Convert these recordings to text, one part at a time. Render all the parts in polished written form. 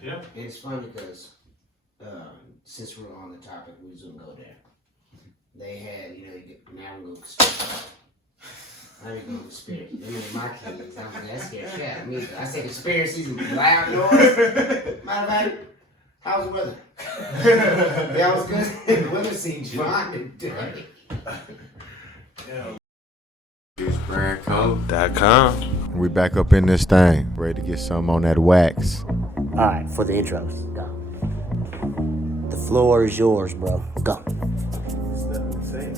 Yeah. And it's funny because since we're on the topic, we was gonna go there. They had, now we're going to I didn't go conspiracy. They made my kids. That scared shit out of me. I said conspiracies and loud noise. Matter of fact, how's the weather? That was good. The weather seems fine and dirty. BrosTalk.com. We back up in this thing, ready to get something on that wax. Alright, for the intros, go. The floor is yours, bro. Go. There's nothing to say.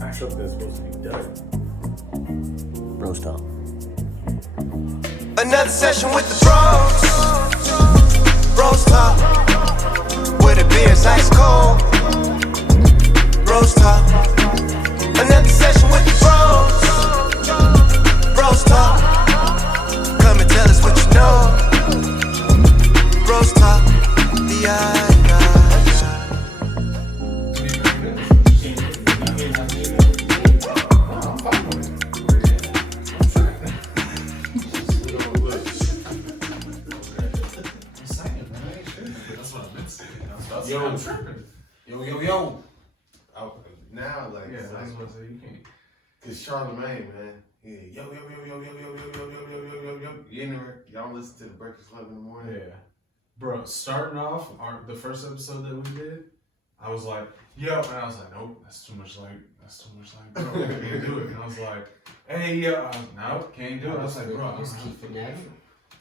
I hope that's supposed to be done. BrosTalk. Another session with the bros talk, where the beer's ice cold. Bros talk. Another session with the bros talk. Come and tell us what you know. Bros talk, the Yo. Now, like, yeah, I was gonna say you can't. Cause Charlemagne, man, yo. You in there? Y'all listen to the Breakfast Club in the morning? Yeah, bro. Starting off the first episode that we did, I was like, yo, and I was like, nope, that's too much like, bro, I can't do it. And I was like, hey, yo, no, can't do it. I was like, bro, just keep it natural.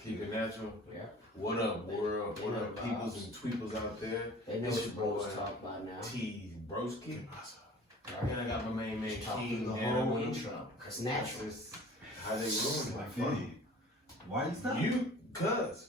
Keep it natural. Yeah. What up, world? What up, peoples and tweeples out there? They know It's what your bros boy, talk about now. T-Broski. And I got my main man, King, the whole intro. It's natural. How they ruin it? Why you stop? You, cuz.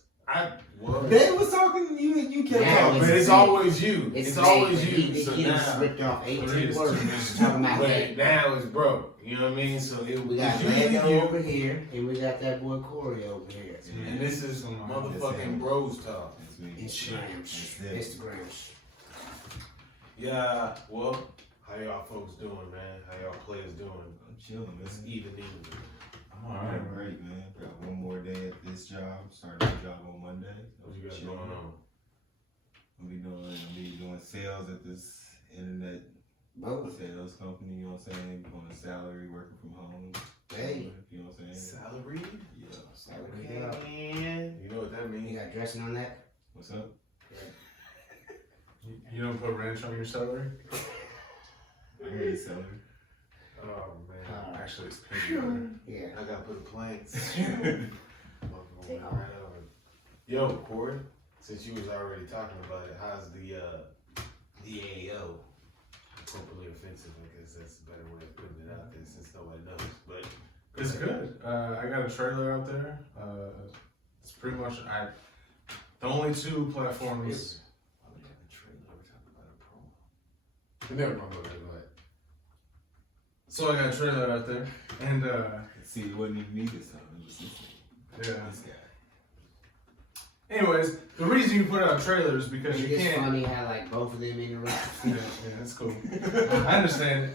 They was talking, you kept talking. But it's always you. It's always you. He So just ripped off 18 words talking about that. Now it's bro. You know what I mean? So We got Lando over here, and we got that boy Corey over here. And this is motherfucking Bros Talk. Instagrams. Yeah, well, how y'all folks doing, man? How y'all players doing? I'm chilling, man. It's even. I'm alright. Great, man. Got one more day at this job. Started the job on Monday. What you got going on? I'll be doing sales at this internet sales company, you know what I'm saying? On a salary, working from home. Hey. You know what I'm saying? Salary? Yeah. Salary up. You know what that means? You got dressing on that? What's up? You don't put ranch on your celery? I hear you, salary. Oh, man. Actually, it's peanut butter. Yeah. I gotta put a plank. Right over. Yo, Corey, since you was already talking about it, how's the DAO? Appropriately offensive, I guess that's a better way of putting it out there since nobody knows. But It's good. I got a trailer out there. It's pretty much the only two platforms. we got the trailer. We're talking about a promo. Never mind. Go ahead. So I got a trailer out there, and See, it wasn't even me this time. It was this yeah. guy. Anyways, the reason you put out trailers is because you It's can't. funny how like both of them interact. Yeah, that's cool. I understand it.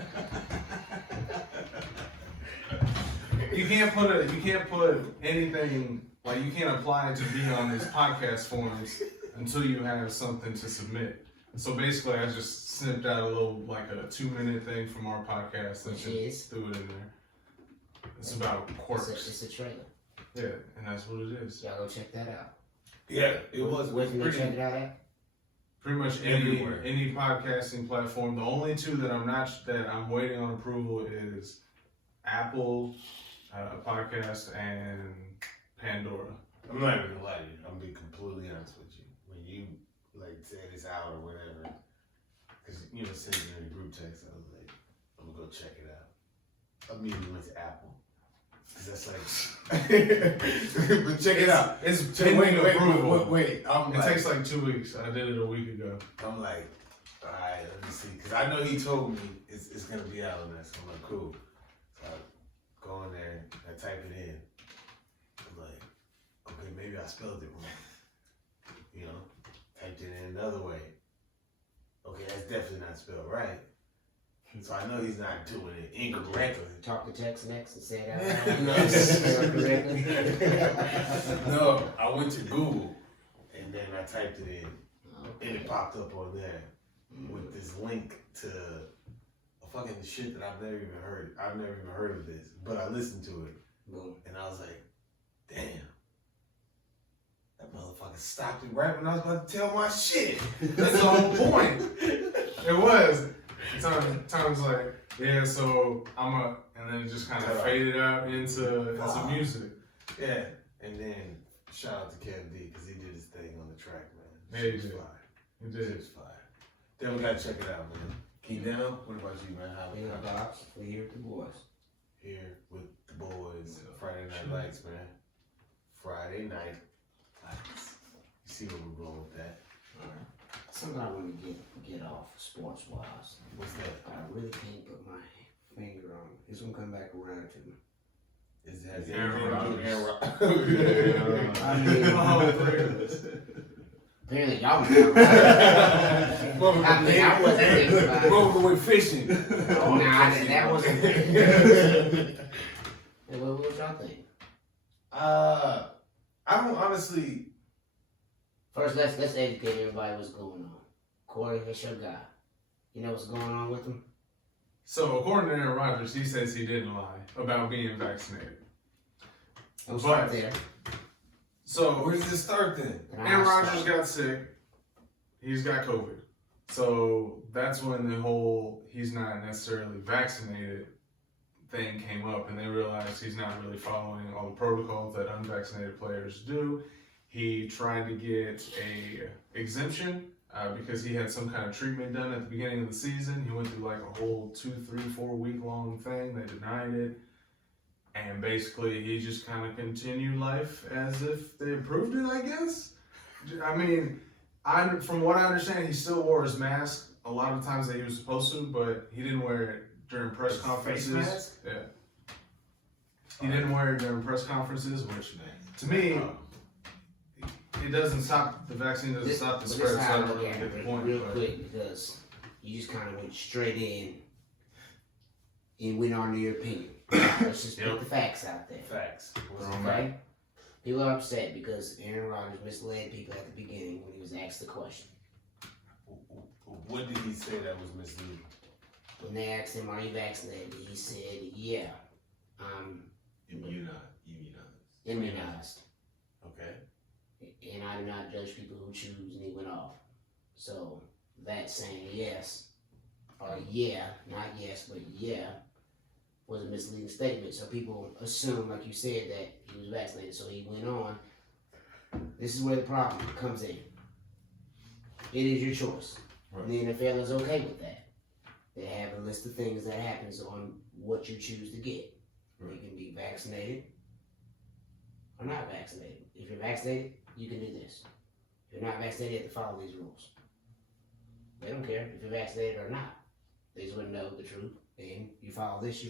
You can't put anything, like you can't apply it to be on these podcast forums until you have something to submit. So basically, I just snipped out a little, like a 2-minute thing from our podcast and just threw it in there. It's about quirks. It's a trailer. Yeah, and that's what it is. Y'all go check that out. Yeah, it was. Where can they check it out at? Pretty much Everywhere. any podcasting platform. The only two that I'm waiting on approval is Apple Podcast and Pandora. I'm not even gonna lie to you. I'm gonna be completely honest with you. When you like say this out or whatever, because send it in a group text, I was like, I'm gonna go check it out. Immediately went to Apple. Cause that's like, but check it out. It's pending approval. Wait. It takes like 2 weeks. I did it a week ago. I'm like, all right, let me see, because I know he told me it's gonna be out on that, so I'm like, cool. So I go in there, I type it in. I'm like, okay, maybe I spelled it wrong. Typed it in another way. Okay, that's definitely not spelled right. So I know he's not doing it incorrectly. Talk to text next and say it out loud. No, I went to Google and then I typed it in, and it popped up on there with this link to a fucking shit that I've never even heard. I've never even heard of this, but I listened to it, and I was like, damn. That motherfucker stopped it right when I was about to tell my shit. That's the whole point. It was. Times like, yeah, so and then it just kind of faded out into music. Yeah, and then shout out to Kev D because he did his thing on the track, man. Yeah, he Shit was did. fire. It did. Shit was fire. Then we gotta check it out, man. DanO, what about you, man? How You know, Docs, we here with the boys. here with the boys? Friday Night Lights, man. Friday Night Lights. You see where we're going with that? Something I want to get off sports wise. What's that? I really can't put my finger on it. It's gonna come back around to me. Is it Aaron Rodgers. I mean, apparently y'all was I mean, I wasn't thinking about it. Roll away fishing. Nah, that wasn't. Hey, what y'all think? I don't honestly. First, let's educate everybody what's going on. Corey, that's your guy. You know what's going on with him? So according to Aaron Rodgers, he says he didn't lie about being vaccinated. Don't start there. So Where does it start then? Aaron Rodgers got sick. He's got COVID. So that's when the whole he's not necessarily vaccinated thing came up, and they realized he's not really following all the protocols that unvaccinated players do. He tried to get a exemption because he had some kind of treatment done at the beginning of the season. He went through like a whole 2, 3, 4 week long thing. They denied it. And basically, he just kind of continued life as if they approved it, I guess. I mean, from what I understand, he still wore his mask a lot of times that he was supposed to, but he didn't wear it during press conferences. Face mask? Yeah. He didn't wear it during press conferences, which to me, it doesn't stop, the vaccine doesn't stop the spread, so I don't really get the point. Real quick, because you just kind of went straight in and went on to your opinion. Let's just put the facts out there. Facts. Okay? People are upset because Aaron Rodgers misled people at the beginning when he was asked the question. What did he say that was misleading? When they asked him, are you vaccinated? He said, yeah, I'm immunized. Okay. And I do not judge people who choose, and he went off. So that saying yes, or yeah, not yes, but yeah, was a misleading statement. So people assume, like you said, that he was vaccinated. So he went on. This is where the problem comes in. It is your choice. Right. The NFL is okay with that. They have a list of things that happens on what you choose to get. Right. You can be vaccinated or not vaccinated. If you're vaccinated, you can do this. If you're not vaccinated, you have to follow these rules. They don't care if you're vaccinated or not. They just want to know the truth. And you follow this,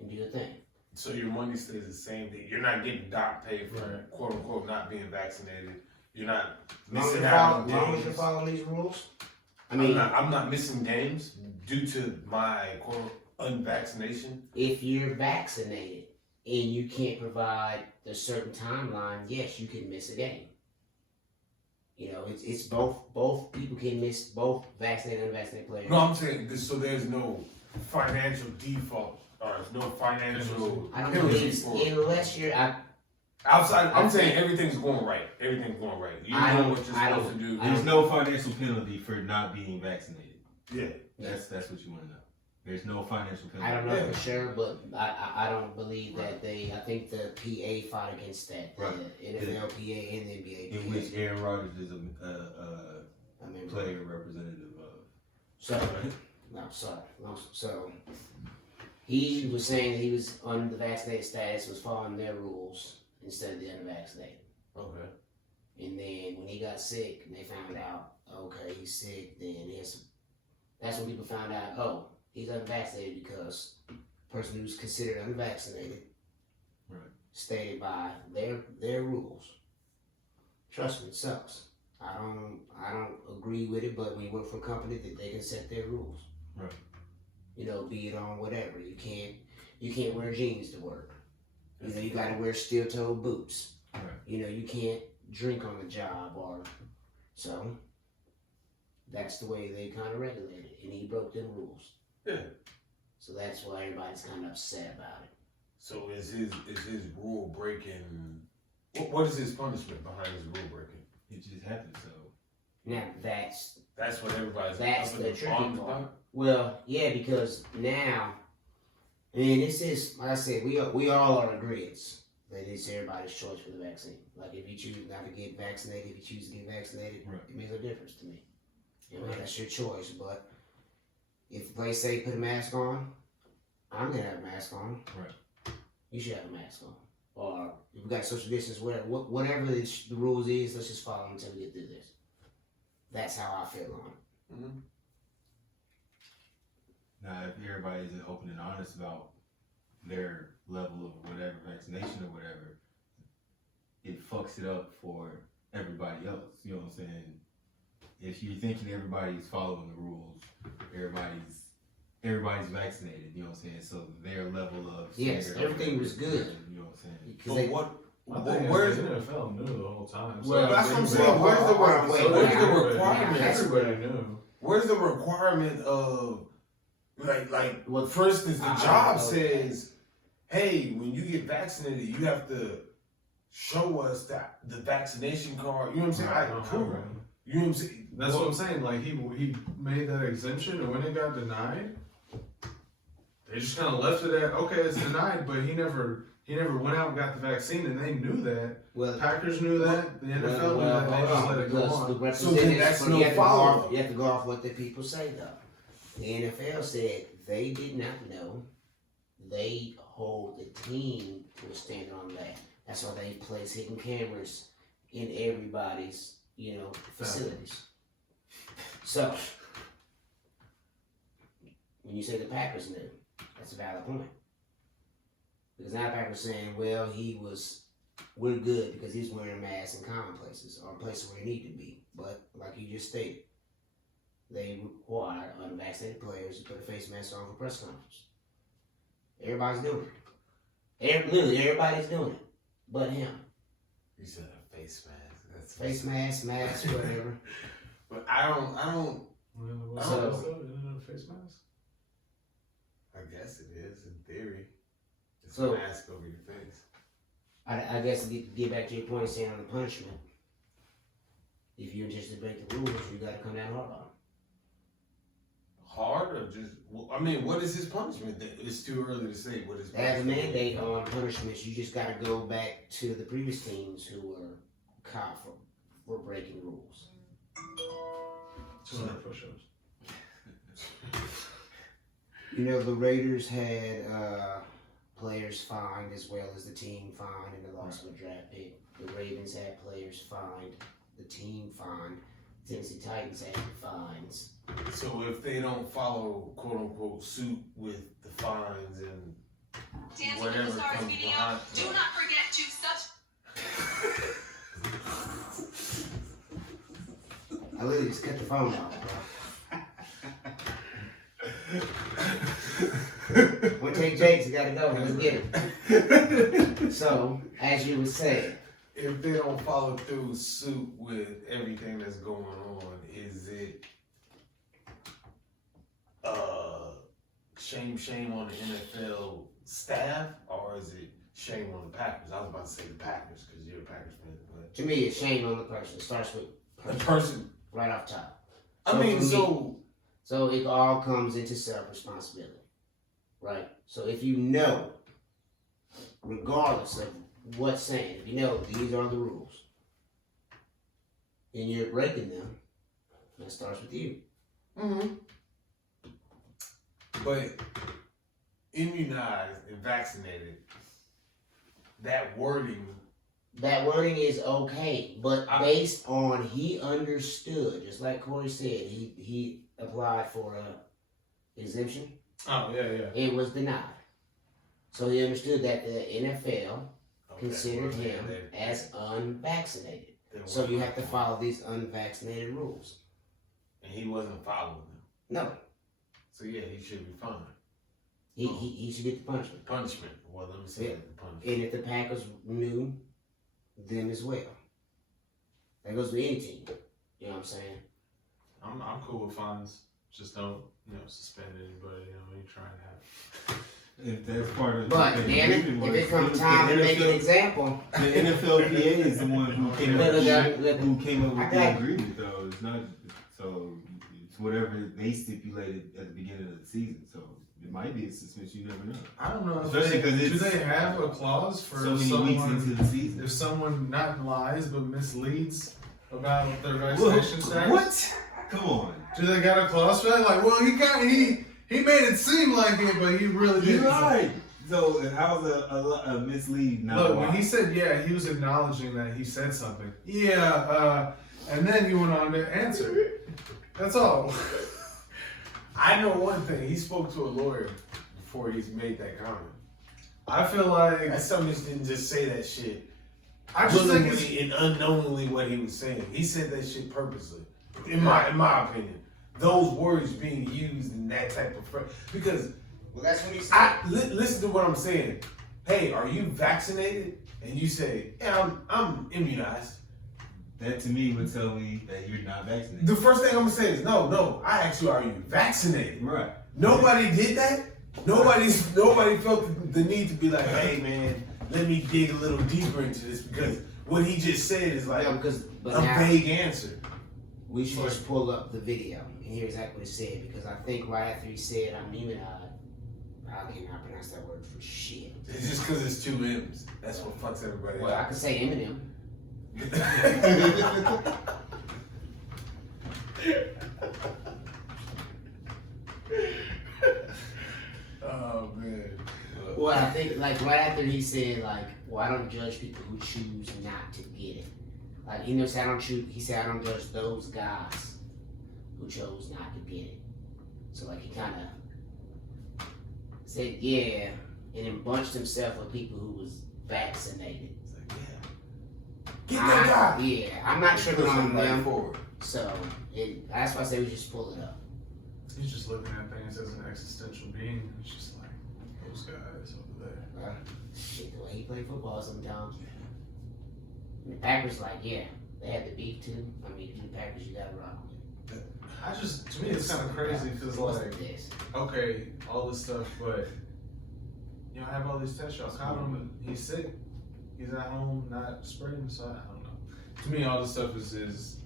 and do your thing. So your money stays the same. You're not getting doc pay for quote unquote not being vaccinated. You're not missing out on As long as games. you're following these rules. I mean, I'm not missing games due to my quote unvaccination. if you're vaccinated and you can't provide the certain timeline, yes, you can miss a game. You know, it's both people can miss, both vaccinated and unvaccinated players. No, I'm saying this, so there's no financial default or there's no financial I don't penalty believe for unless you're outside. I'm saying everything's going right. Everything's going right. You I know don't- what you're I supposed to do. There's no financial penalty for not being vaccinated. Yeah. That's what you want to know. There's no financial penalty. I don't know Yeah. for sure, but I don't believe that I think the PA fought against that. Right. The NFL PA and the NBA PA. In which Aaron Rodgers is a I mean, player representative of. So, so he was saying that he was on the vaccinated status, was following their rules instead of the unvaccinated. Okay. And then when he got sick and they found out, okay, he's sick, then that's when people found out, oh, he's unvaccinated because the person who's considered unvaccinated stated by their rules. Trust me, it sucks. I don't agree with it, but when you work for a company, that they can set their rules. Right. You know, be it on whatever. You can't wear jeans to work. You know, you gotta wear steel-toed boots. Right. You know, you can't drink on the job, or so. That's the way they kind of regulate it, and he broke them rules. Yeah. So that's why everybody's kind of upset about it. So is his rule breaking? What is his punishment behind his rule breaking? It just happened, so. Now that's what everybody's that's up the in tricky arms part. about? Well, yeah, because now, and this is like I said, we all are agreeance that it's everybody's choice for the vaccine. Like if you choose not to get vaccinated, if you choose to get vaccinated, Right. it makes no difference to me. You know, that's your choice. But if the place say put a mask on, I'm gonna have a mask on. Right. You should have a mask on. Or if we got social distance, whatever the rules is, let's just follow them until we get through this. That's how I feel on it. Mm-hmm. Now, if everybody is open and honest about their level of whatever vaccination or whatever, it fucks it up for everybody else. You know what I'm saying? If you're thinking everybody's following the rules, everybody's vaccinated. You know what I'm saying? So their level of Yes, everything was good. You know what I'm saying? But I think where's the NFL knew the whole time. Well, that's what I'm saying. well, Where's the wait, requirement? Everybody knew. Where's the requirement of like Well, for instance, the I job know. says, hey, when you get vaccinated, you have to show us that the vaccination card. You know what I'm saying? Right, Like, prove it. You know what I'm saying? That's what I'm saying. Like he made that exemption, and when it got denied, they just kind of left it at okay, it's denied. But he never went out and got the vaccine, and they knew that. Well, Packers knew that. The NFL knew that. They just let it go on. The So then that's no you have to go follow-up. off, you have to go off what the people say though. The NFL said they did not know. They hold the team to a standard on that. That's why they place hidden cameras in everybody's, facilities. So when you say the Packers knew, that's a valid point. Because now the Packers saying, well, we're good because he's wearing a mask in common places or places where he need to be. But like you just stated, they require unvaccinated players to put a face mask on for press conference. Everybody's doing it. Literally, everybody's doing it, but him. You said a face mask. That's Face mask, whatever. But I don't. What's So- that? Isn't it a face mask? I guess it is in theory. It's So- a mask over your face. I guess to get back to your point saying on the punishment, if you just break the rules, you got to come down hard on him. Hard or just? I mean, what is his punishment? It's too early to say. What is? They have a mandate on punishments. You just got to go back to the previous teams who were caught for breaking rules. 200 push-ups. The Raiders had players fined as well as the team fined and the loss of a draft pick. The Ravens had players fined, the team fined. The Tennessee Titans had fines. So if they don't follow "quote unquote" suit with the fines and Dancing whatever with the Stars comes video. behind, Do not forget to I literally just cut the phone off, bro. We'll take Jake's, you gotta go, let's get him. So, as you were saying, if they don't follow through suit with everything that's going on, is it shame on the NFL staff, or is it shame on the Packers? I was about to say the Packers because you're a Packers fan, but to me, it's shame on the person. It starts with the person. right off top. I So mean, for me- so So it all comes into self-responsibility, right? So if you know, regardless of what's saying, if you know these are the rules, and you're breaking them, that starts with you. mm-hmm. But immunized and vaccinated, that wording. That wording is okay, but based on he understood, just like Corey said, he applied for a exemption. Oh yeah. It was denied. So he understood that the NFL Okay, considered well, him they- as unvaccinated. they So you weren't have to follow these unvaccinated rules. And he wasn't following them. No, So yeah, he should be fined. he should get the punishment. Punishment. Well, let me say Yeah. that, the punishment. And if the Packers knew, them as well. That goes with any team. You know what I'm saying? I'm cool with fines. Just don't, suspend anybody. You trying to have. If that's part of But the damn it, if it comes time to make an example, the NFLPA is the one who came up with the agreement, though. It's not so. It's whatever they stipulated at the beginning of the season. So it might be a suspension. You never know. I don't know. Especially because do they have a clause for so many weeks into the season? If someone not lies but misleads about their vaccination status? What? Come on. Do they got a clause for that? Like, well, he made it seem like it, but he really didn't. You're right. So how's a mislead now? Look, when he said yeah, he was acknowledging that he said something. Yeah, and then he went on to answer. That's all. I know one thing. He spoke to a lawyer before he's made that comment. I feel like That somebody didn't just say that shit. I just think willingly and unknowingly what he was saying. He said that shit purposely. In my opinion. Those words being used in that type of because well, that's what he said. Listen to what I'm saying. Hey, are you vaccinated? And you say, yeah, I'm immunized. That to me would tell me that you're not vaccinated. The first thing I'm gonna say is no. I asked you, are you vaccinated? Right. Nobody did that. Nobody felt the need to be like, hey man, let me dig a little deeper into this because what he just said is like a vague answer. We should just pull up the video and hear exactly what he said because I think right after he said I'm immunized, I cannot pronounce that word for shit. It's just because it's two M's. That's what fucks everybody Well, I up. could say Eminem. Oh man. Well, I think like right after he said like, well, I don't judge people who choose not to get it. Like he never said I don't choose. He said I don't judge those guys who chose not to get it. So like he kind of said yeah, and then bunched himself with people who was vaccinated. It's like, yeah. Get that guy. Yeah, I'm not tripping Push on him right them. forward. So that's why I say we just pull it up. he's just looking at things as an existential being. It's just like those guys over there. Shit, the way he played football sometimes. And the Packers, like, yeah, they had the beef too. I mean, the Packers, you gotta rock with it. To me, it's kind of crazy because like, This. okay, all this stuff, but have all these tests. Y'all caught him. He's sick. He's at home, not spreading. So I don't know. To me, all this stuff is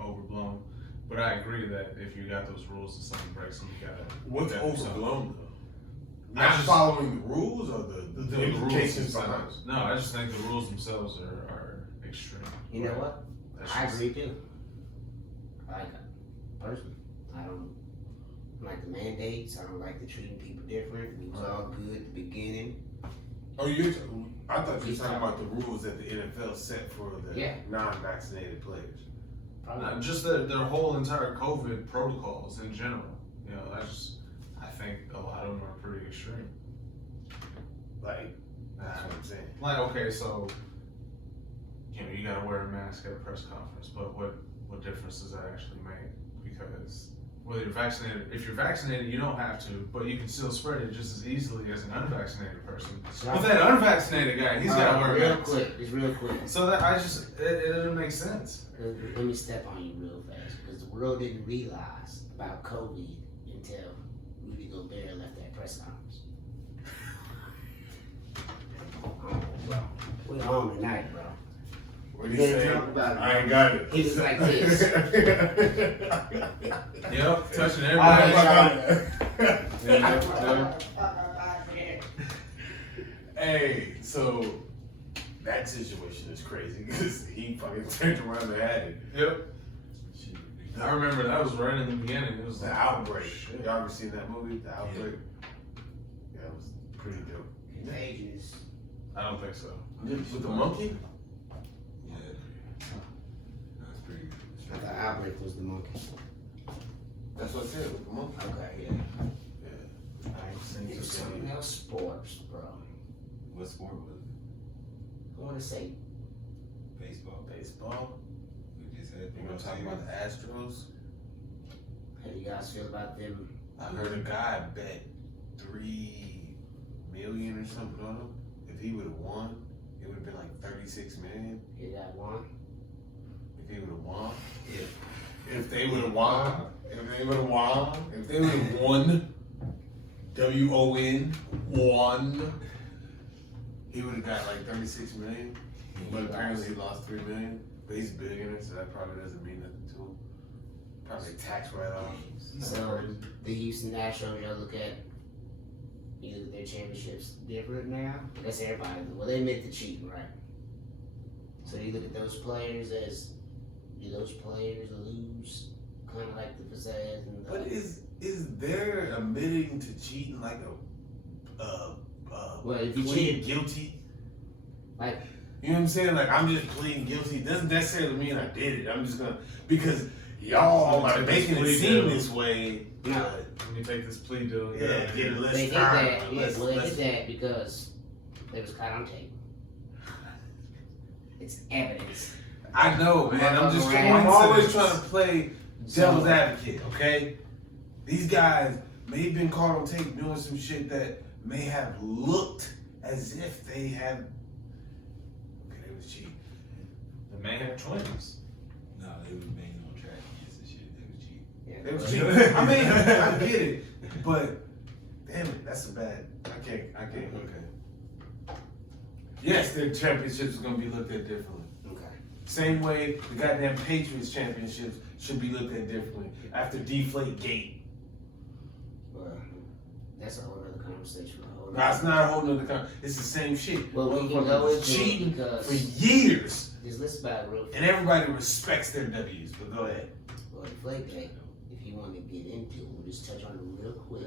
overblown. But I agree that if you got those rules and something breaks them, you gotta. What's overblown though? Not just following the rules or the rules implications behind it? themselves. No, I just think the rules themselves are extreme. You know what? That's I just- agree too. Like, personally, I don't like the mandates. I don't like the treating people different. It was all good at the beginning. Oh, I thought you were talking about the rules that the NFL set for the non-vaccinated players. Just their whole entire COVID protocols in general. I think a lot of them are pretty extreme. Like, that's what I'm saying. Like, okay, so you gotta wear a mask at a press conference, but what difference does that actually make? Because whether you're vaccinated, if you're vaccinated, you don't have to, but you can still spread it just as easily as an unvaccinated person. But that unvaccinated guy, he's gotta wear a mask. Real quick. So that it doesn't make sense. Let me step on you real fast because the world didn't realize about COVID until Rudy Gobert left that press conference. Bro, we're on tonight, bro. What do you say? Talk about it. I ain't got it. He was like this. Yep, touching everybody. Hey, so that situation is crazy because he fucking turned around and had it. Yep. I remember that was right in the beginning. It was The like, Outbreak. shit. Y'all ever seen that movie? The Outbreak? Yeah, it was pretty dope. His age is. I don't think so. With the monkey? Yeah. That's pretty I good. thought Outbreak was the monkey. That's what I said, with the monkey. Okay, yeah. Yeah. It's something else, sports, bro. What sport was it? I want to say Baseball. Baseball? We just had. You gonna talk about the Astros? how do you guys feel about them? I heard a guy bet $3 million or something on him. If he would have won, it would have been like $36 million. He got one. If he would have won. If they would have won. If they would have won. If they would have won. WON. Won. He would have got like 36 million. But apparently he lost 3 million. But he's a billionaire, so that probably doesn't mean nothing to him. Probably tax write-off. So the Houston Nationals, y'all look at their championships different now. That's everybody. Well, they admit to cheating, right? So you look at those players as do those players lose kind of like the pizzazz and the. But is there admitting to cheating like well, if you plead cheat, guilty? like You know what I'm saying? Like I'm just pleading guilty. It doesn't necessarily mean I did it. I'm just gonna because y'all are making it seem this way. No. When you take this plea deal, Yeah, get it less they did time. that. Yeah, well, they did that because they was caught on tape. It's evidence. I know, man. I'm always trying to play devil's advocate, okay? These guys may have been caught on tape doing some shit that may have looked as if they had. Okay, they was cheating. the man had twins. No, they was banging on track against the shit. They was cheating. Yeah, They was but- cheating. I mean, I get it, but damn it, that's a bad. I can't. Okay. Yes, their championships are gonna be looked at differently. Okay. Same way the goddamn Patriots championships should be looked at differently after Deflate Gate. Well, that's a whole other conversation. That's not a whole nother it's the same shit. Well, we can Motherfuckers go was into cheating because for years, just listen about it real quick. and everybody respects their W's. But go ahead. Well, the Flake Day, if you want to get into it, we'll just touch on it real quick.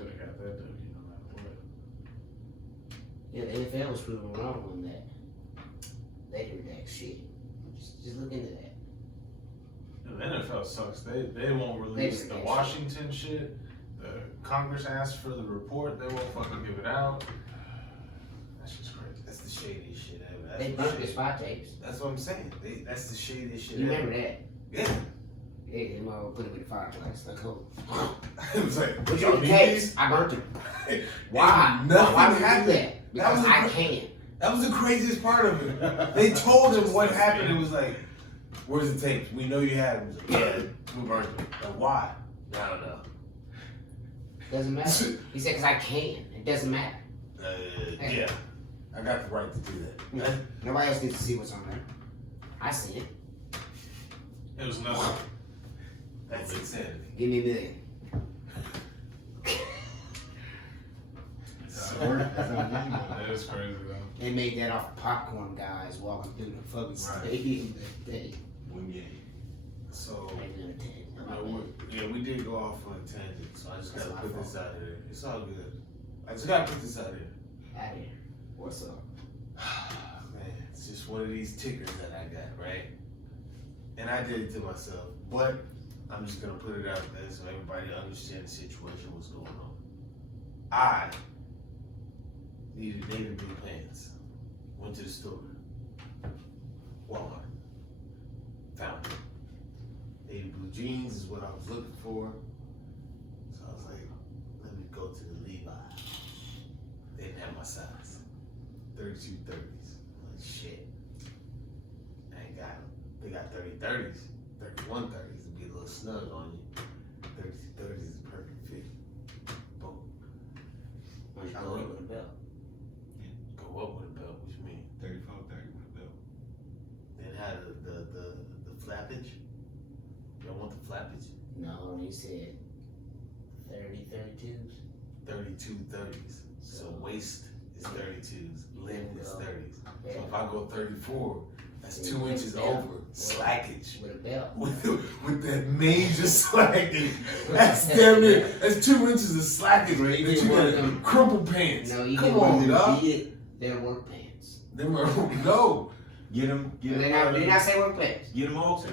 Yeah, the NFL was proven wrong on that. They did that shit. Just look into that. The NFL sucks. They won't release the Washington shit. The Congress asked for the report. They won't fucking give it out. That's just crazy. That's the shadiest shit ever. They burnt the spy tapes. That's what I'm saying. That's the shadiest shit You ever. remember that? Yeah. Yeah, they might put it in the fireplace. Like, oh, It was like, what's y'all your need tapes? these? I burnt them. Ain't Why? nothing Why would you do happened. that? Because was I a- can. That was the craziest part of it. They told him what happened. It was like, where's the tapes? We know you had them. Yeah, we burnt them. Like, why? I don't know. Doesn't matter. He said, because I can. It doesn't matter. Yeah. I got the right to do that. Nobody else needs to see what's on there. I see it. It was nothing. That's insanity. Give me a million. That is crazy though. They made that off popcorn guys walking through the fucking stadium that day. One game. So, Maybe another 10. we did go off on a tangent, so I just gotta put this out there. It's all good. I just gotta put this out there. Out here. What's up? Man, it's just one of these tickers that I got, right? And I did it to myself, but I'm just gonna put it out there so everybody understands the situation, what's going on. I needed navy blue pants. Went to the store. Walmart. Found it. Navy blue jeans is what I was looking for. So I was like, let me go to the Levi. They didn't have my size. 32 30s. I'm like, shit. I ain't got them. They got 30 30s. 31 30s would be a little snug on you. 32 30s is a perfect fit. Boom. Why don't you go in with a belt? Go up with a belt, what you mean? 34, 30 with a belt. Then have the flappage? Y'all want the flappage? No, he said 30, 32s. 32 30s. So waist is 32s, length is 30s. Yeah. So if I go 34, that's Yeah, 2 inches yeah. over. Slackage. With a belt. With that major slackage. That's damn near, that's 2 inches of slackage Bro, you that get you one of got them- crumple pants. No, you Come get one on, of them dog. they're work pants. Them are, no. Get them. Did I say work pants? Get them all too.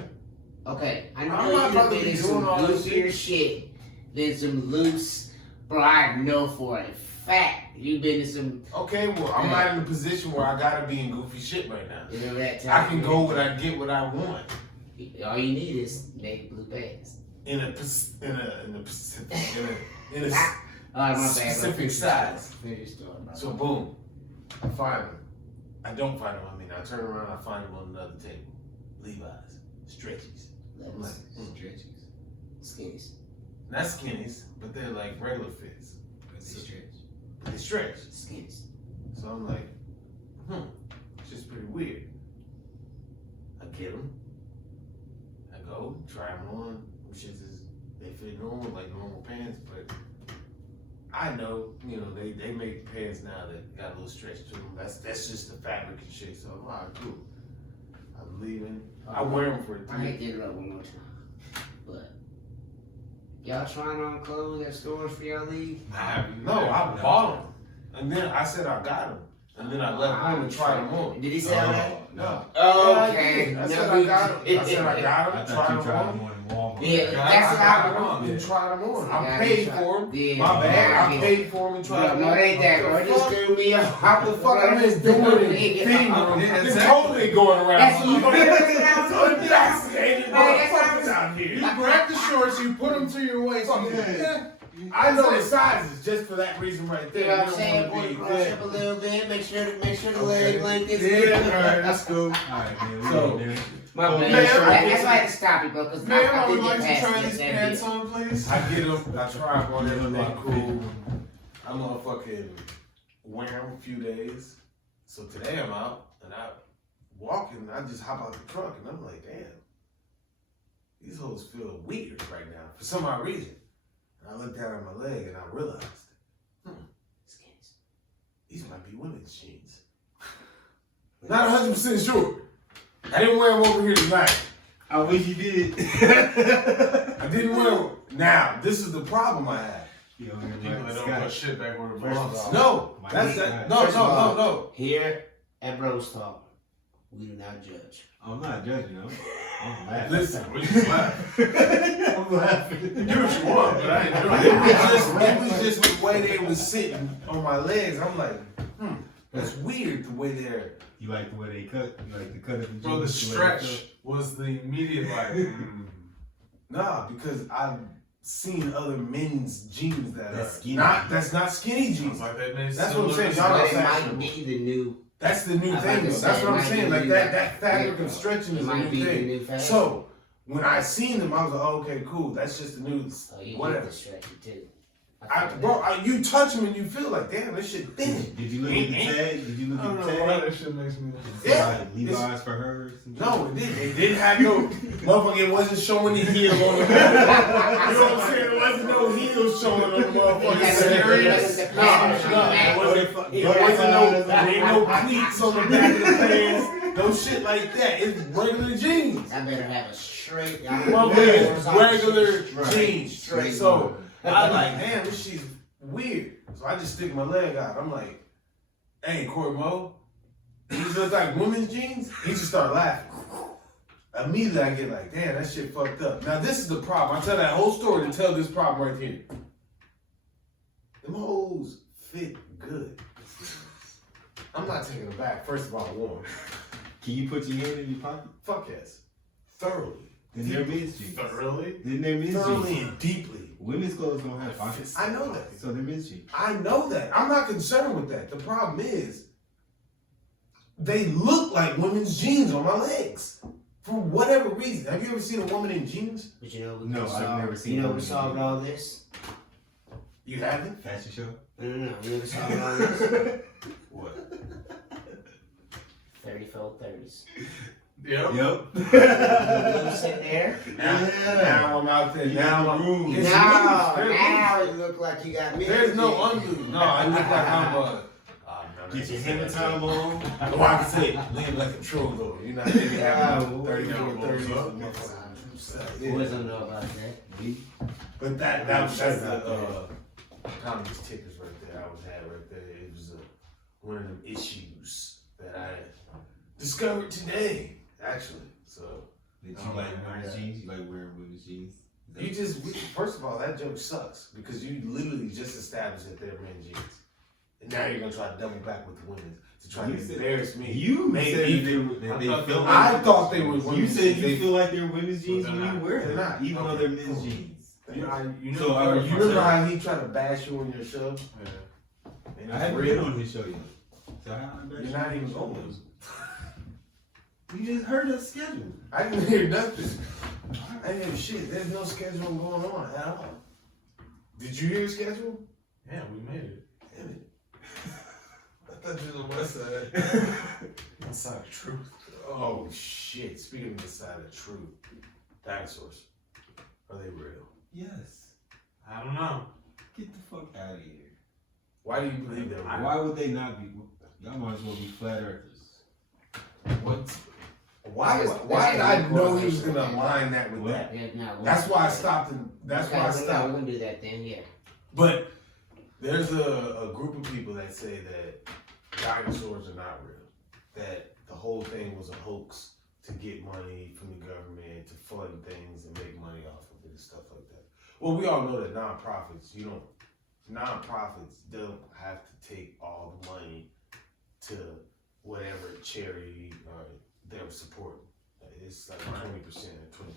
Okay, I know I'm you not just about to been be in doing some all this goofier shit than some loose, bro, I know for a fact you've been in some, Okay, well, I'm not in a position where I gotta be in goofy shit right now. you know, that I time. can go when I get what I want. All you need is navy blue pants. In a Pacific, in a Alright, my bad. specific size. Finish your story, bro. So boom, I find them. I don't find them. I mean, I turn around, I find them on another table. Levi's, Stretchies. I'm like, Stretchies. Skinnies. not skinnies, but they're like regular fits. Because they stretch. They stretch. Skinnies. So I'm like, it's just pretty weird. I get them. I go, try them on. Them shits is, they fit normal, like normal pants, but I know, you know, they make pants now that got a little stretch to them. That's just the fabric and shit. So I'm like, cool. I'm leaving. I wear them for I hate to interrupt one more time, but y'all trying on clothes at stores for y'all leave? No, I bought them. And then I said I got them. And then I left home and tried them on. Did he sell that? No. Okay. I said I got them. I said I got I them, thought tried you them tried on. them on in Walmart. Yeah, that's what I want. And tried them on. I Yeah, paid try- for them. Yeah, My bad. I yeah. paid for them and tried them No, on. it ain't that, bro. It just threw me off. How the fuck I been doing it? It's totally going around. That's what out here. You grab the shorts, you put them to your waist. I know the sizes just for that reason right there. You know what I'm saying? You Pull don't the wanna cross be up a little bit. Make sure the leg length is Yeah, alright, that's cool. Alright, man. So- We My bad. man, That's why I had to stop you, bro. Because Man, I I would did like get to past try that these bit. pants on, please. I get them, I try them on everything cool. I'm motherfucking wear them a few days. So today I'm out and I walking, I just hop out the truck and I'm like, damn, these hoes feel weird right now for some odd reason. And I looked down at my leg and I realized, Skins. these might be women's jeans. Not 100% sure. I didn't wear them over here tonight. I wish you did. I didn't wear them. Now, this is the problem I have. Yo, People that don't put shit back where it First of belongs. all, No, My that's knee- that. No, First of all, no. Here at BrosTalk, we do not judge. I'm not judging. I'm laughing. Listen, We just laugh. I'm laughing. Do what you want, but I ain't doing it was just the way they was sitting on my legs. I'm like, that's weird the way they're. You like the way they cut? You like the cut of the jeans? Bro, the way they stretch was the immediate like. Nah, because I've seen other men's jeans that That's are skinny. that's not skinny jeans. Like that man That's still what I'm saying. looks Y'all like- It fashionable. might be the new. That's the new I thing. like to Though. say That's it what I'm might saying. be Like the that new- fabric yeah, and stretching it is a might new be the thing. new fashion. So when I seen them, I was like, oh, okay, cool. That's just the new Oh, you whatever. get the stretchy too. You touch them and you feel like, damn, this shit thin. Did you look at the tag? Did you look I at don't the know why tag? that shit makes me. Yeah. Like Levi's for hers? No, it didn't. It didn't have no motherfucker. It wasn't showing the heel on the back. You know what I'm saying? It wasn't no heel showing on the motherfucking serious. It wasn't no cleats on the back of the pants. No shit like that. It's regular jeans. I better have a straight. Motherfucking regular jeans. Straight. So I like, damn, this shit's weird. So I just stick my leg out. I'm like, hey, Corey Mo, these look like women's jeans? He just started laughing. Immediately I get like, damn, that shit fucked up. Now this is the problem. I tell that whole story to tell this problem right here. Them hoes fit good. I'm not taking them back. First of all, one. Can you put your hand in your pocket? Fuck yes. Thoroughly. Then they're men's jeans. Thoroughly? Then they're men's Thoroughly jeans. and deeply. Women's clothes don't have pockets. I know that. So they're men's jeans. I know that. I'm not concerned with that. The problem is, they look like women's jeans on my legs. For whatever reason. Have you ever seen a woman in jeans? But you know, No, I've never seen You know one what in solved jeans. all this? You haven't? Fashion show? No. You know what solved all this? What? 34 30s. Yep. Yep. You sit there. Now I'm out there. Now I'm room. It's Now loose. you look like you got me. There's no undo. No, I look like I'm Get your hammer time on. Oh, I can say live like a troll though. You're not thinking having Yeah, 34, 30. Boys don't know about that. But that's the Congress tickers right there. I was had right there. It was one of them issues that I discovered today, actually. So Did you like wearing jeans? You like wearing women's jeans? you just first of all, that joke sucks because you literally just established that they're men's jeans, and now you're gonna try to double back with the women's to try to embarrass me. You made said me. that they feel like I thought they were you women's said jeans. you feel like they're women's jeans Well, when they're you not. wear They're them, not. even though Okay, they're men's cool. jeans. You know, So are You remember how he tried to bash you on your show? Yeah. And I it's haven't real? been on his show yet. So how You're not even old. You just heard us schedule. I didn't hear nothing. I didn't hear shit. There's no schedule going on at all. Did you hear the schedule? Yeah, we made it. Damn it. I thought you was on my side. That's side of truth. Oh shit. Speaking of the side of truth, dinosaurs. Are they real? Yes. I don't know. Get the fuck out of here. Why do you believe they're real? Why would they not be? Y'all might as well be flat earthers. What? Why did I know he was gonna align that with that? Yeah, no, That's why I stopped. That's why I We're stopped. gonna do that then, yeah. But there's a group of people that say that dinosaurs are not real. That the whole thing was a hoax to get money from the government, to fund things and make money off of it and stuff like that. Well, we all know that nonprofits don't have to take all the money to whatever charity they're supporting. It's like 20% or 25%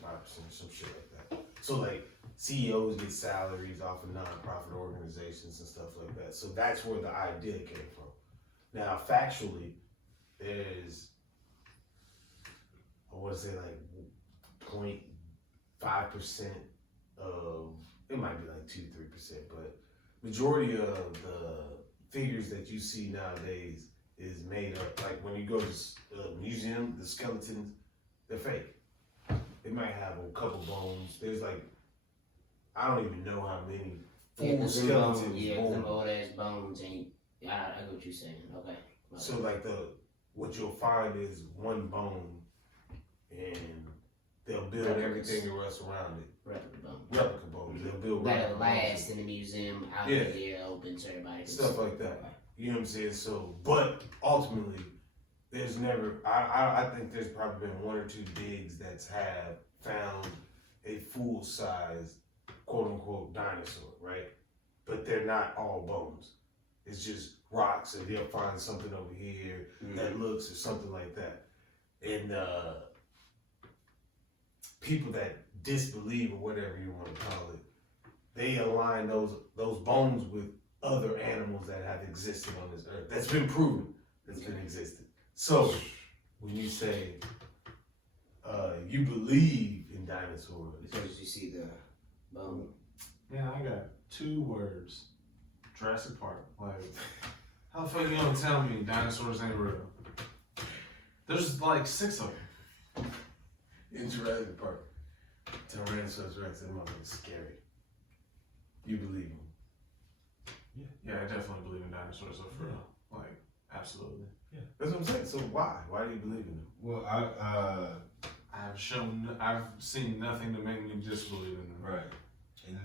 or some shit like that. So like CEOs get salaries off of nonprofit organizations and stuff like that. So that's where the idea came from. Now factually, there's, I want to say like 0.5% of, it might be like 2-3%, but majority of the figures that you see nowadays is made up. Like when you go to a museum, the skeletons, they're fake. They might have a couple bones. There's like, I don't even know how many full skeletons. Them old ass bones ain't. I get what you're saying. Okay. So like what you'll find is one bone, and they'll build everything else around it. Replica bones. They'll build that'll last in the museum out there open so everybody can stuff like that. Okay. You know what I'm saying? So, but ultimately, there's never. I think there's probably been 1 or 2 digs that's have found a full size, quote unquote, dinosaur, right? But they're not all bones. It's just rocks, and they'll find something over here that looks or something like that. And people that disbelieve or whatever you want to call it, they align those bones with other animals that have existed on this earth. That's been proven. That's been existed. So when you say you believe in dinosaurs, because you see the bone. Yeah, I got 2 words. Jurassic Park. Like, how the fuck you gonna tell me dinosaurs ain't real? There's like 6 of them. In Jurassic Park, Tyrannosaurus Rex, that motherfucker's scary. You believe him? Yeah, I definitely believe in dinosaurs though, for real. Like, absolutely. Yeah. That's what I'm saying. So why? Why do you believe in them? Well, I've seen nothing to make me disbelieve in them. right, and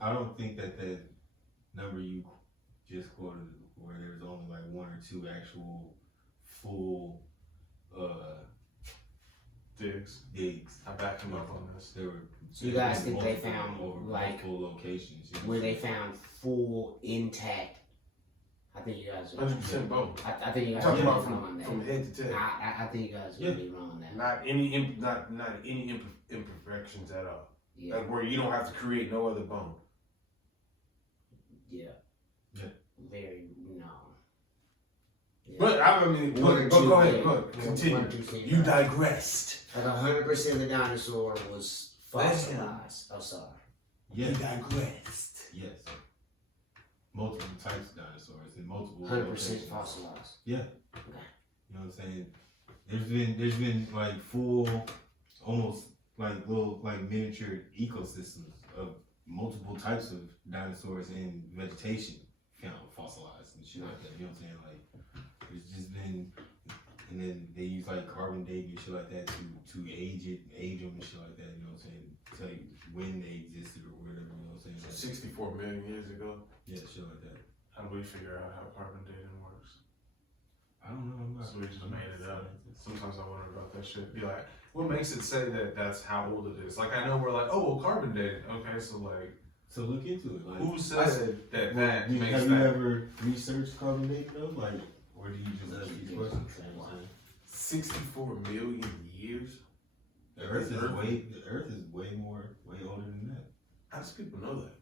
I don't think that number you just quoted, where there's only like 1 or 2 actual full Digs. I back him up on this. There were. So you guys think they found over like multiple locations where they found full intact? I think you guys are 100% bone. I think you guys Talking are about wrong on that. from head to tail. I think you guys are gonna be wrong on that. Not any imperfections at all. Yeah. Like where you don't have to create no other bone. Yeah. Yeah. Very no. Yeah. But I mean, go ahead, continue. You digressed. Like 100% of the dinosaur was fossilized. Oh, sorry. Yes. You digressed. Yes. Multiple types of dinosaurs and multiple 100% locations. fossilized. Yeah. Okay. You know what I'm saying? There's been like full, almost like little like miniature ecosystems of multiple types of dinosaurs and vegetation found fossilized and shit like that. You know what I'm saying? Like it's just been, and then they use like carbon dating and shit like that to age them and shit like that. You know what I'm saying? Tell you when they existed or whatever. You know what I'm saying? 64 million years ago. Yeah, shit like that. How do we figure out how carbon dating works? I don't know. So we just made it up. Sometimes I wonder about that shit. Be like, what makes it say that that's how old it is? Like I know we're like, oh, well, carbon dating. Okay, so like, so look into it. Like, who said that makes have that? you ever researched carbon dating though? Like, or do you just ask these questions? 64 million years? The Earth is way older than that. How does people know that?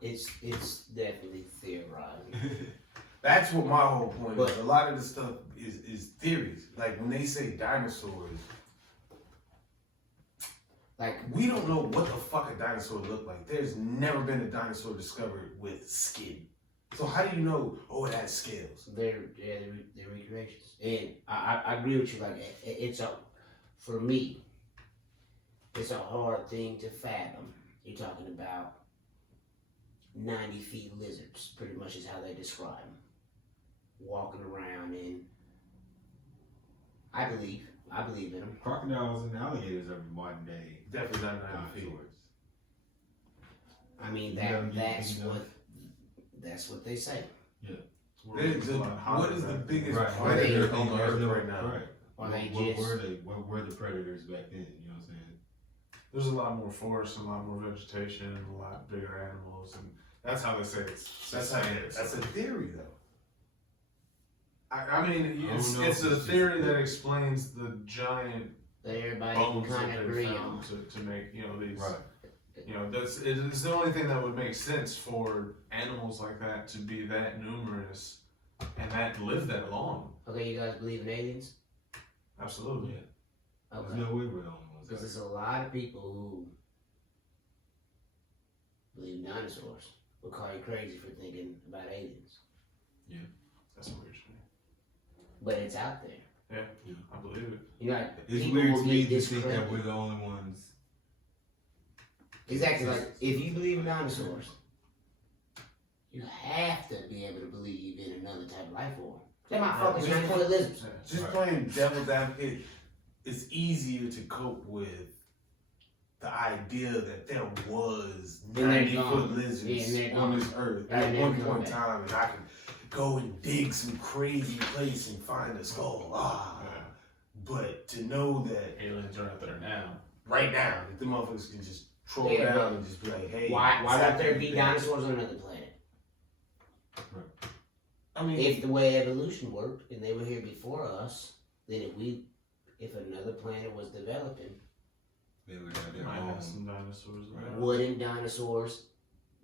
It's definitely theorized. That's what my whole point But- is. A lot of the stuff is theories. Like when they say dinosaurs, Like, we don't know what the fuck a dinosaur looked like. There's never been a dinosaur discovered with skin. So how do you know? Oh, it has scales. they're recreations, and I agree with you. Like, for me, it's a hard thing to fathom. You're talking about 90 feet lizards, pretty much is how they describe them, walking around, and I believe in them. Crocodiles and alligators are modern day Definitely not 90 feet. dinosaurs. I mean Yeah, that's what they say. What is the biggest Right. predator on Right. the earth right now? Right. Or they What were the predators back then? You know what I'm saying? There's a lot more forest, a lot more vegetation, and a lot bigger animals, and that's how they say it's. That's a theory though. I mean, I don't know it's if a it's theory just- that explains the giant That everybody can bones kind that of they agree found on. to make these. Right. It's the only thing that would make sense for animals like that to be that numerous and that live that long. Okay, you guys believe in aliens? Absolutely. Yeah. Okay. There's no way we're the only ones. Because there's a lot of people who believe in dinosaurs will call you crazy for thinking about aliens. That's weird to me. But it's out there. Yeah, I believe it. You know, It's people weird will to me get to think that discredited. we're the only ones. Exactly, like, if you believe in dinosaurs, you have to be able to believe in another type of life form. They might focus Just on put- the lizards. Just Right. playing devil's advocate, it's easier to cope with the idea that there was And they're 90-foot gone. lizards Yeah, and they're on gone. this earth And at they're one gone. point in time, and I can go and dig some crazy place and find a skull. Yeah. But to know that Aliens are out there now. right now, that the motherfuckers can just troll Yeah, down and just be like, hey, Why won't there exactly be what they- dinosaurs on another planet? I mean, If the way evolution worked and they were here before us, then if another planet was developing, They would have They their might own. have some dinosaurs. Right. wouldn't dinosaurs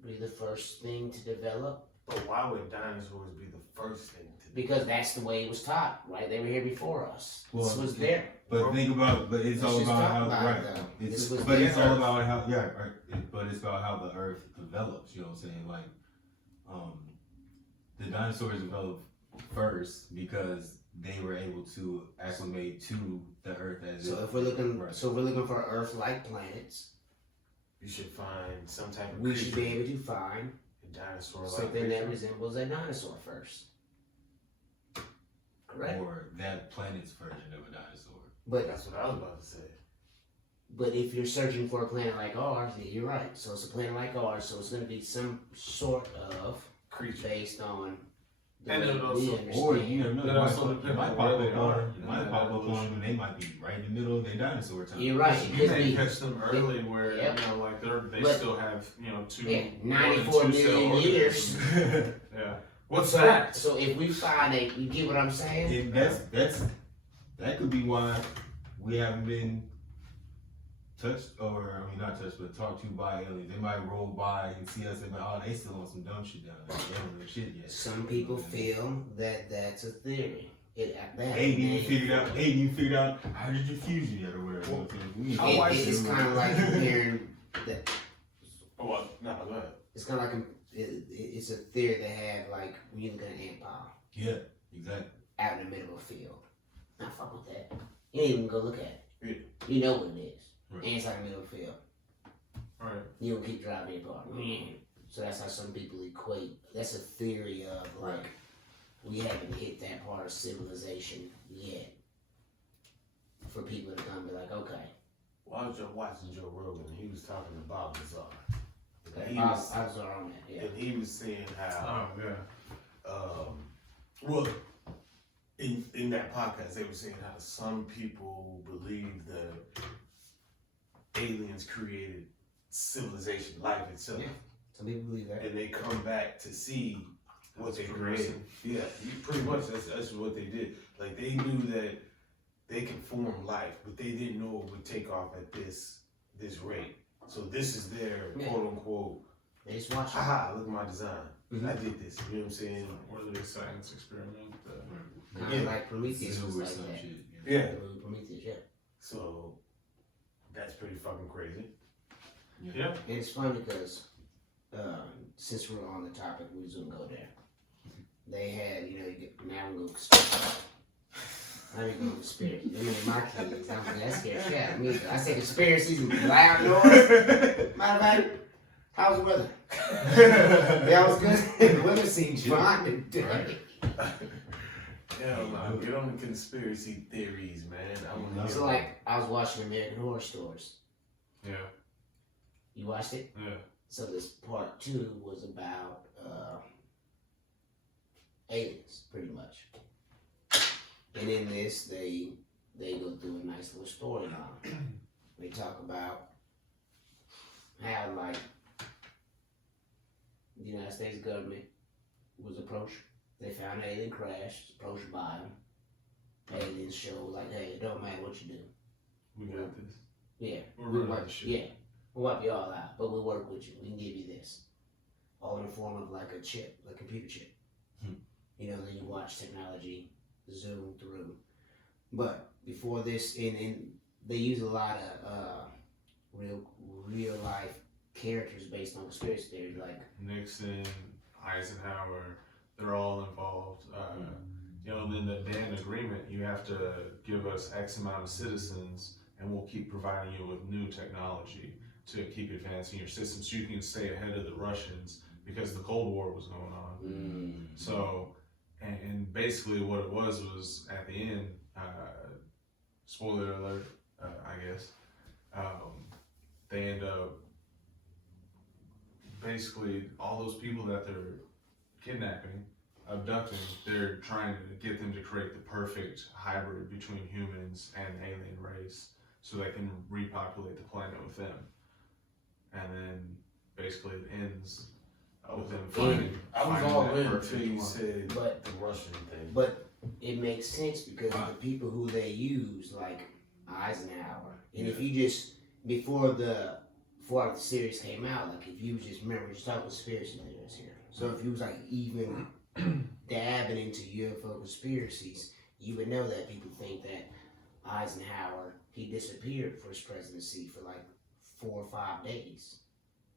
be the first thing to develop? but why would dinosaurs be the first thing to do? Because that's the way it was taught, right? They were here before us. Well, this was there. But think about, but it's Let's all just about talk how, about it, right? though. It's, This was but it's their all Earth. about how, yeah, right. But it's about how the Earth develops. You know what I'm saying? Like, the dinosaurs developed first because they were able to acclimate to the Earth as So it. if we're looking, Right. for Earth-like planets, You should find some type of we should be creature, able to find a dinosaur like something that resembles a dinosaur first. Correct. Or that planet's version of a dinosaur. But That's what I was about to say. if you're searching for a planet like ours, then you're right. So it's a planet like ours, so it's going to be some sort of Creature. based on the And way it would we also- understand. Or you never know, That you also might depends pop on where up they on are them. You in might that pop up on evolution. them and they might be right in the middle of their dinosaur time. You're right. It You could may be. catch them early where Yep. like they But- still have two. Yeah, more than 94 two million cell years. organisms. Yeah. What's so, that? So if we find you get what I'm saying? And that could be why we haven't been touched, or I mean not touched, but talked to by aliens. They might roll by and see us and be like, oh, they still on some dumb shit down there. They don't know shit yet. Some people feel that that's a theory. They ain't even figured out how to diffuse it yet or whatever. You know what I'm saying? It's kind of like comparing that. Oh, well, no, go ahead. It's kind of like it's a theory they have, like when you look at an ant pile Yeah, exactly. out in the middle of a field. Now fuck with that. You ain't even go look at it. Yeah. You know what it is. Right. Ants out in the middle of a field. Right. You don't keep driving your car. So that's how some people equate. That's a theory of like we haven't hit that part of civilization yet. For people to come and be like, okay. Well, I was just watching Joe Rogan, and he was talking to Bob Lazar. Okay, He I was- was on that, yeah. And he was saying how, Oh yeah. well, in that podcast, they were saying how some people believe that aliens created civilization, life itself, Yeah. Some people believe that. and they come back to see what they Progressive. created. Yeah, pretty much that's what they did. Like they knew that they could form life, but they didn't know it would take off at this rate. So this is their Yeah. quote unquote, They just watch it. haha, look at my design. Mhm. I did this. You know what I'm saying? Or the science experiment. Kind Yeah. of like Prometheus was Zoo or like some that. shit. Yeah. The movie Prometheus, yeah. So that's pretty fucking crazy. Yeah. And it's funny because since we're on the topic, we was gonna go there. They had, you know, now we're gonna I ain't gonna conspiracy. Them ain't my kids. That scared shit out of me. I say conspiracies and loud noise. Matter of fact, how's the weather? Yeah, was good. The weather seems fine today. Hell no, get on the conspiracy theories, man. I want to hear. So like, I was watching American Horror Stories. Yeah. You watched it? Yeah. So this part 2 was about aliens, pretty much. And in this, they go through a nice little storyline. They talk about how, like, the United States government was approached. They found an alien crash, approached by them. Aliens show, like, hey, it don't matter what you do. We got this. Yeah. We're We'll running wipe, this shit. yeah. We'll wipe you all out, but we'll work with you. We can give you this. All in the form of like a chip, a computer chip. You know, then you watch technology zoom through. But before this, and they use a lot of real life characters based on conspiracy theory, like Nixon, Eisenhower, they're all involved. You know, and in the DanO agreement, you have to give us X amount of citizens, and we'll keep providing you with new technology to keep advancing your system, so you can stay ahead of the Russians, because the Cold War was going on. So, and basically what it was at the end, spoiler alert, I guess, they end up basically all those people that they're kidnapping, abducting, they're trying to get them to create the perfect hybrid between humans and alien race so they can repopulate the planet with them. And then basically it ends with them finding I was finding all that in perfect until you one. said But- the Russian thing. but it makes sense because the people who they use, like Eisenhower, and if you just before the series came out, like if you just remember, just talking conspiracy theories here. So if you was like even dabbing into UFO conspiracies, you would know that people think that Eisenhower, he disappeared for his presidency for like 4 or 5 days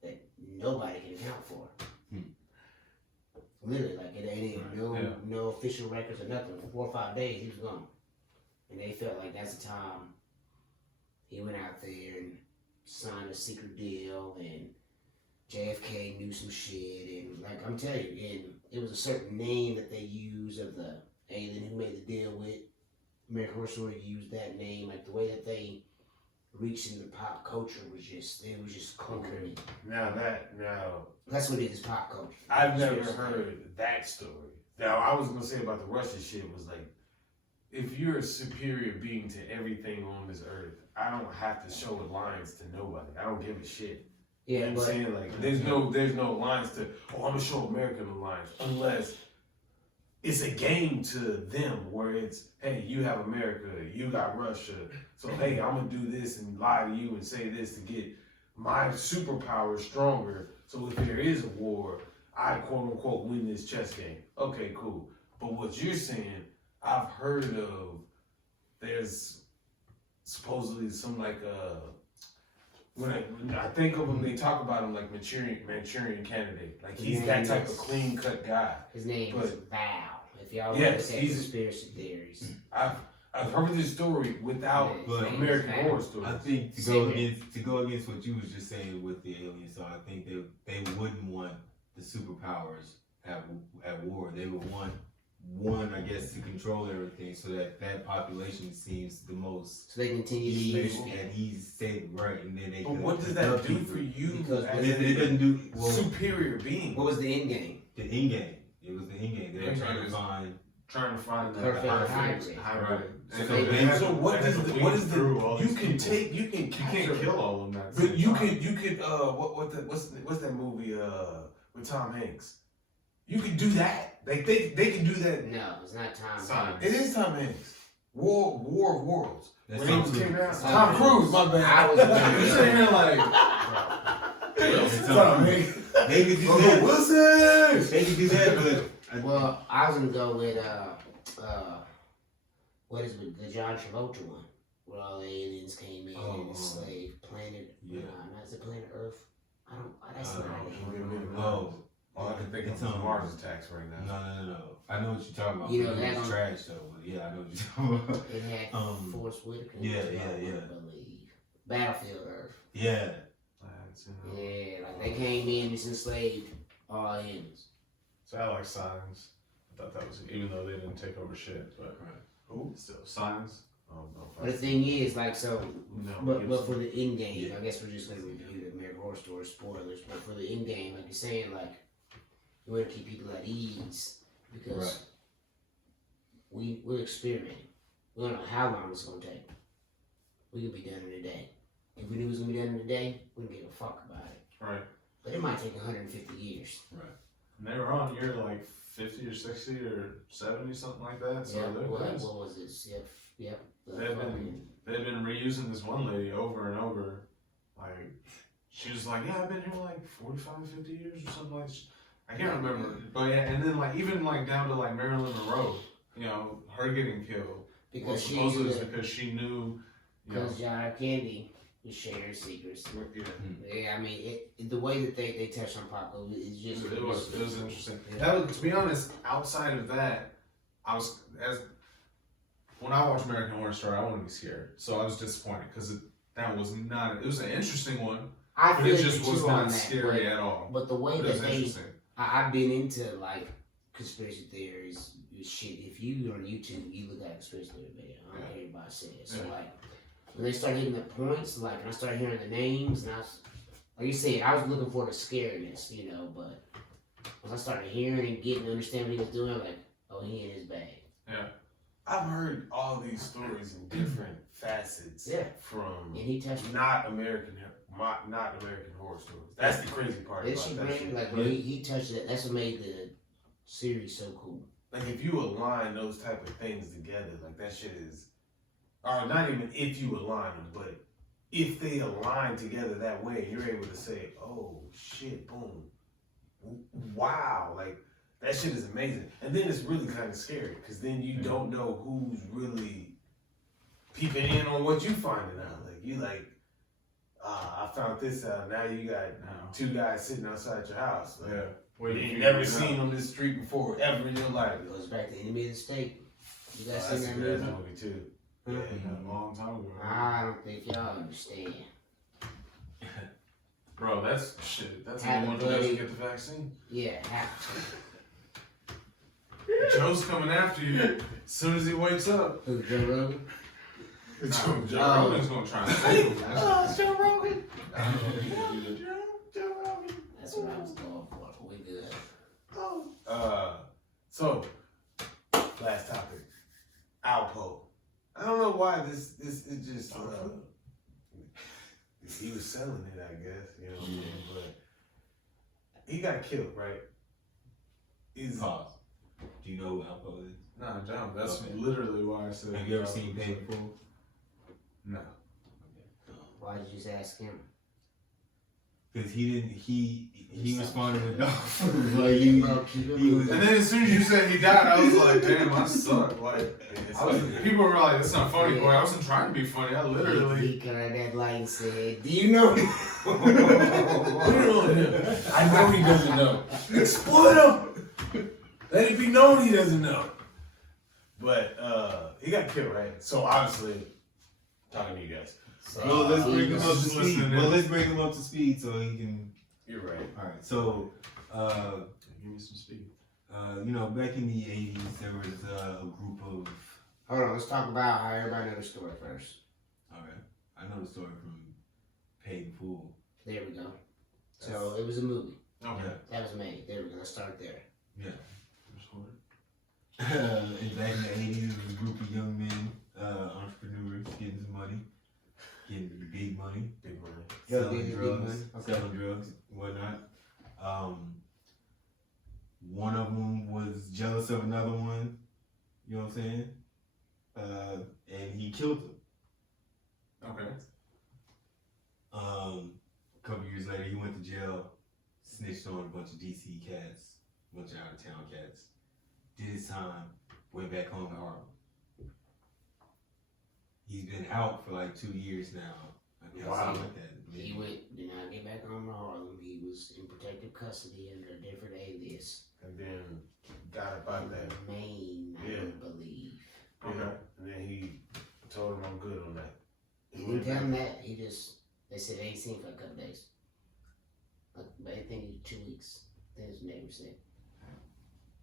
that nobody can account for. Literally, like it ain't no official records or nothing. For 4 or 5 days, he was gone, and they felt like that's the time he went out there and signed a secret deal, and JFK knew some shit, and like I'm telling you, and it was a certain name that they used of the alien who made the deal with American Horror Story. Used that name, like the way that they reached into pop culture was just cool. Okay. Now That's what it is, pop culture. I've never heard that story. Now I was gonna say about the Russian shit was like, if you're a superior being to everything on this earth, I don't have to show lines to nobody. I don't give a shit. You know Yeah, what I'm but saying? Like there's no lines to, oh, I'm gonna show America the lines, unless it's a game to them where it's, hey, you have America, you got Russia, so hey, I'm gonna do this and lie to you and say this to get my superpower stronger. So if there is a war, I quote unquote win this chess game. Okay, cool. But what you're saying, I've heard of, there's supposedly some like when I think of him, they talk about him like Manchurian candidate. Like he's that type of clean cut guy. his name is Val. If y'all Yes, want to say he's- conspiracy theories. I've heard this story without But American Horror Stories. I think to go against what you was just saying with the aliens, so I think they wouldn't want the superpowers at war. They would want one, I guess, to control everything, so that population seems the most So they continue to use evil, and he's safe, right? And then they. But could what does that abduct do people. for you Because as It doesn't do well. superior being? What was the end game? The end game. It was the end game. They were trying to find. Trying to find the Perfect hybrid. hybrid. And So they they- have- So what they is have the to what weed is through all the you these can people. take you can You capture, can't kill all of them. at the but same you time. could what's that movie with Tom Hanks? You could do that. Like they can do that. No, it's not Tom Science. Hanks. It is Tom Hanks. War of Worlds. That's When he Tom was Cruise. came out. Tom Tom Cruise. My bad. I was You're sitting here like, They could do Uncle that. Wilson! They could do that, but Well, I was gonna go with what is it, the John Travolta one, where all the aliens came in and enslaved planet. Yeah. Not is it Planet Earth? I don't. That's not it. no, All I can think of It's is on Mars attacks right now. no. I know what you're talking about. You know, but that it's one- trash though. But yeah, I know what you're talking about. It had Forrest Whitaker. in yeah, it, yeah, I yeah. believe Battlefield Earth. Yeah. Yeah, like they came in and just enslaved all aliens. So I like Signs. I thought that was, even though they didn't take over shit, but Who? still Signs. Oh, no. But the thing is, like, so, No, but for the in game, I guess we're just gonna review the American Horror Story spoilers. But for the in game, like you're saying, like we want to keep people at ease because we're experimenting. We don't know how long it's gonna take. We could be done in a day. If we knew it was gonna be done in a day, we wouldn't give a fuck about it. Right. But it might take 150 years. And they were on year like 50 or 60 or 70, something like that. So Yeah. they're What crazy. was this? Yep. They've been reusing this one lady over and over. Like, she was like, yeah, I've been here like 45, 50 years or something like. I can't remember, but yeah. And then like even like down to like Marilyn Monroe, you know, her getting killed because she supposedly knew was that- because she knew. You know, Because John F. Kennedy was sharing secrets. yeah. Yeah, I mean, the way that they touch on pop culture is just It was interesting. Yeah. That was, to be honest, outside of that, when I watch American Horror Story, I want to be scared. So I was disappointed because that was not. It was an interesting one, I but feel it just you was on not that, scary at all. But the way But it that was they, interesting. I've been into like conspiracy theories, shit. If you on YouTube, you look at a conspiracy theory video. I don't care everybody says. So Yeah. like when they start hitting the points, like and I started hearing the names, and like you said, I was looking for the scariness, you know. But once I started hearing and getting to understand what he was doing, I'm like, oh, he in his bag. Yeah. I've heard all these stories in different facets Yeah. from And he touched not American Horror Stories. That's the crazy part That about shit, that man, shit. like bro, he touched it. That's what made the series so cool. Like if you align those type of things together, like that shit is, or not even if you align them, but if they align together that way, you're able to say, oh shit, boom, wow, like that shit is amazing. And then it's really kind of scary because then you don't know who's really peeping in on what you finding out. Like you like, I found this out. Now you got two guys sitting outside your house. Like, Yeah. you ain't never seen on this street before ever in your life. It goes back to Enemy of the State. You guys That's seen a that good movie? movie too. A long time ago. I don't think y'all understand. Bro, that's shit. That's the Happy one who doesn't birthday. get the vaccine. Yeah, Joe's coming after you as soon as he wakes up. who, Joe Rogan? Joe Rogan's gonna try and save him. Joe Rogan. Joe Rogan. That's what I was going for. We good. So last topic, Alpo. I don't know why this is just he was selling it, I guess, you know what I'm saying, but he got killed, right? Pause. Do you know who Alpo is? Nah, John, that's Okay. literally why I said. Have you ever seen Paid in Full? No. Why did you just ask him? Because he didn't. He responded with no. Like he was. And then as soon as you said he died, I was like, damn, I suck. Like, people were like, that's not funny, boy. I wasn't trying to be funny. I literally. He cut out that light and said, "Do you know?" I know he doesn't know. Exploit him. Let it be known he doesn't know. But he got killed, right? So obviously, talking to you guys. Well, let's bring him up to just speed. listening Well, in. let's bring him up to speed so he can. You're right. All right. So, Give me some speed. you know, back in the '80s, there was a group of. Hold on, let's talk about how everybody knows the story first. All right. I know the story from Paid in Full. There we go. So it was a movie Okay. that was made. There we go. Let's start there. Yeah. And back in the '80s, there was a group of young men, entrepreneurs, getting some money, getting big money, Big money. selling big drugs, money. Okay. selling drugs, whatnot. One of them was jealous of another one. You know what I'm saying? And he killed him. Okay. A couple years later, he went to jail, snitched on a bunch of DC cats, a bunch of out of town cats. Did his time, went back home to Harlem. He's been out for like 2 years now. Wow. Something like that. He did not get back home to Harlem. He was in protective custody under a different alias. And then got up out there. Maine, I Yeah. believe. Yeah. And then he told him I'm good on that. He didn't tell him that. They said they ain't seen him for a couple days. But I think 2 weeks. That's what neighbor said.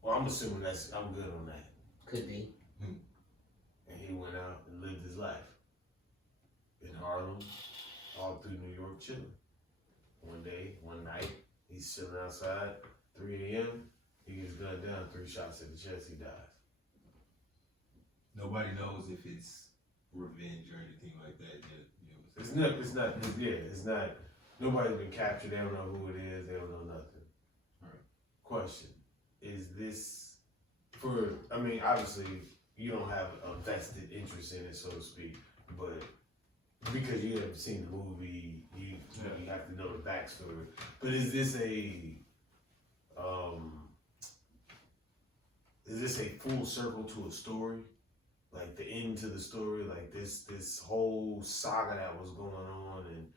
Well, I'm assuming I'm good on that. Could be. And he went out and lived his life in Harlem, all through New York, chilling. One day, one night, he's chilling outside, 3 a.m. He gets gunned down, 3 shots in the chest, he dies. Nobody knows if it's revenge or anything like that yet. You know what I'm It's saying? not, it's not, nobody's been captured, they don't know who it is, they don't know nothing. Alright. Question, is this obviously, you don't have a vested interest in it, so to speak, but because you haven't seen the movie, you have to know the backstory. But is this a full circle to a story? Like the end to the story, like this whole saga that was going on, and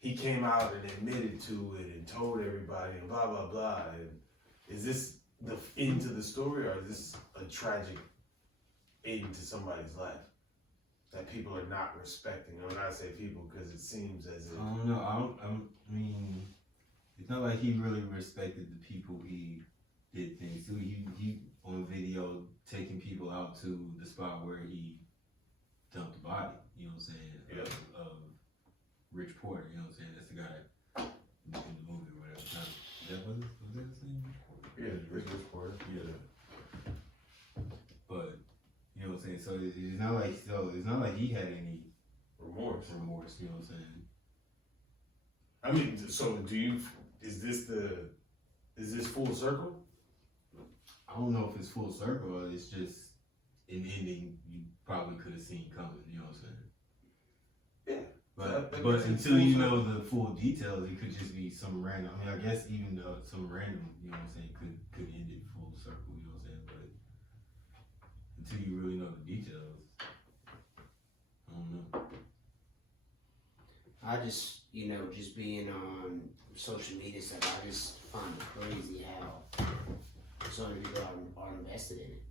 he came out and admitted to it and told everybody and blah blah blah. And is this the end to the story, or is this a tragic end to somebody's life that people are not respecting? And when I say people, because it seems as if I don't know. I mean, it's not like he really respected the people he did things to. He on video taking people out to the spot where he dumped the body. You know what I'm saying? Yeah. Of Rich Porter. You know what I'm saying? That's the guy in the movie or whatever. Was that his name? Rich Porter? yeah, Rich Porter. Yeah. But you know what I'm saying? So it's not like he had any Remorse. You know what I'm saying? I mean, so is this full circle? I don't know if it's full circle or it's just an ending you probably could have seen coming. You know what I'm saying? Yeah. But until you know the full details, it could just be some random. I mean, I guess even some random, you know what I'm saying, could end it full circle. You know what I'm saying? But until you really know the details, I don't know. I just, just being on social media stuff, I just find it crazy how so many people are invested in it.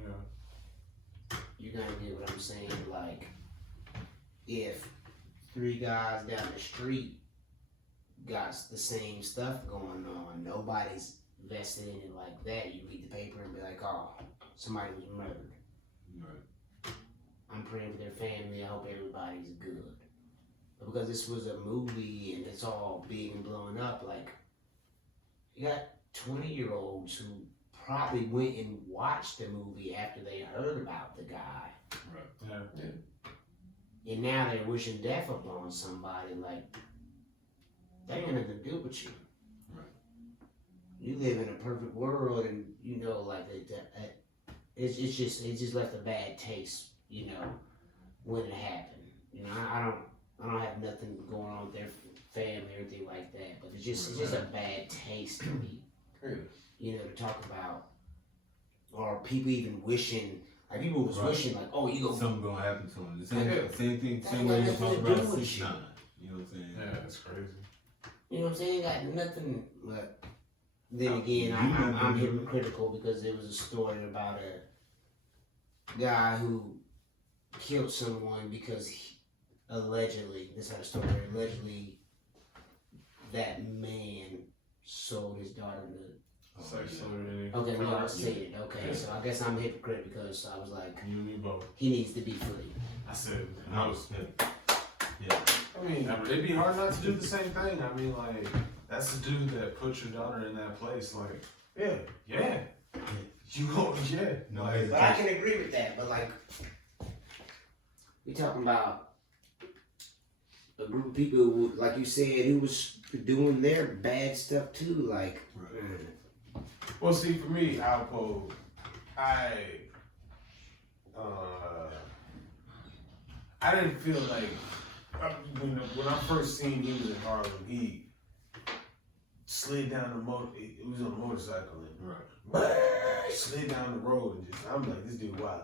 Yeah. You gotta get what I'm saying? Like, if 3 guys down the street got the same stuff going on, nobody's vested in it like that. You read the paper and be like, oh, somebody was murdered. Right. I'm praying for their family. I hope everybody's good. But because this was a movie and it's all big and blowing up, like, you got 20-year-olds who probably went and watched the movie after they heard about the guy. Right. Yeah. And now they're wishing death upon somebody. Like, that ain't nothing to do with you. Right. You live in a perfect world, and like it's just left a bad taste. When it happened. I don't have nothing going on with their family or anything like that. But it's just a bad taste to me. Really? To talk about, or people even wishing. Like, people was wishing, like, oh, you go. Something gonna happen to him. The same thing, That same way you got talk nothing to about do with 6ix9ine. You know what I'm saying? Yeah, that's crazy. You know what I'm saying? Got nothing, but then again, You I'm know- hypocritical because there was a story about a guy who killed someone because allegedly, that man sold his daughter to. Sexually. Okay, we all said it. Okay, so I guess I'm a hypocrite because I was like, You and me both. he needs to be free. I said, I was. Yeah. I mean, it'd be hard not to do the same thing. I mean, like, that's the dude that put your daughter in that place. Like, yeah. You go, yeah. No, Like, But I can agree with that. But like, we talking about a group of people who, like you said, who was doing their bad stuff too. Like, Well, see, for me, Alpo, I didn't feel like when I first seen he was in Harlem, he slid down the motor. It was on a motorcycle and slid down the road and just. I'm like, this dude wild.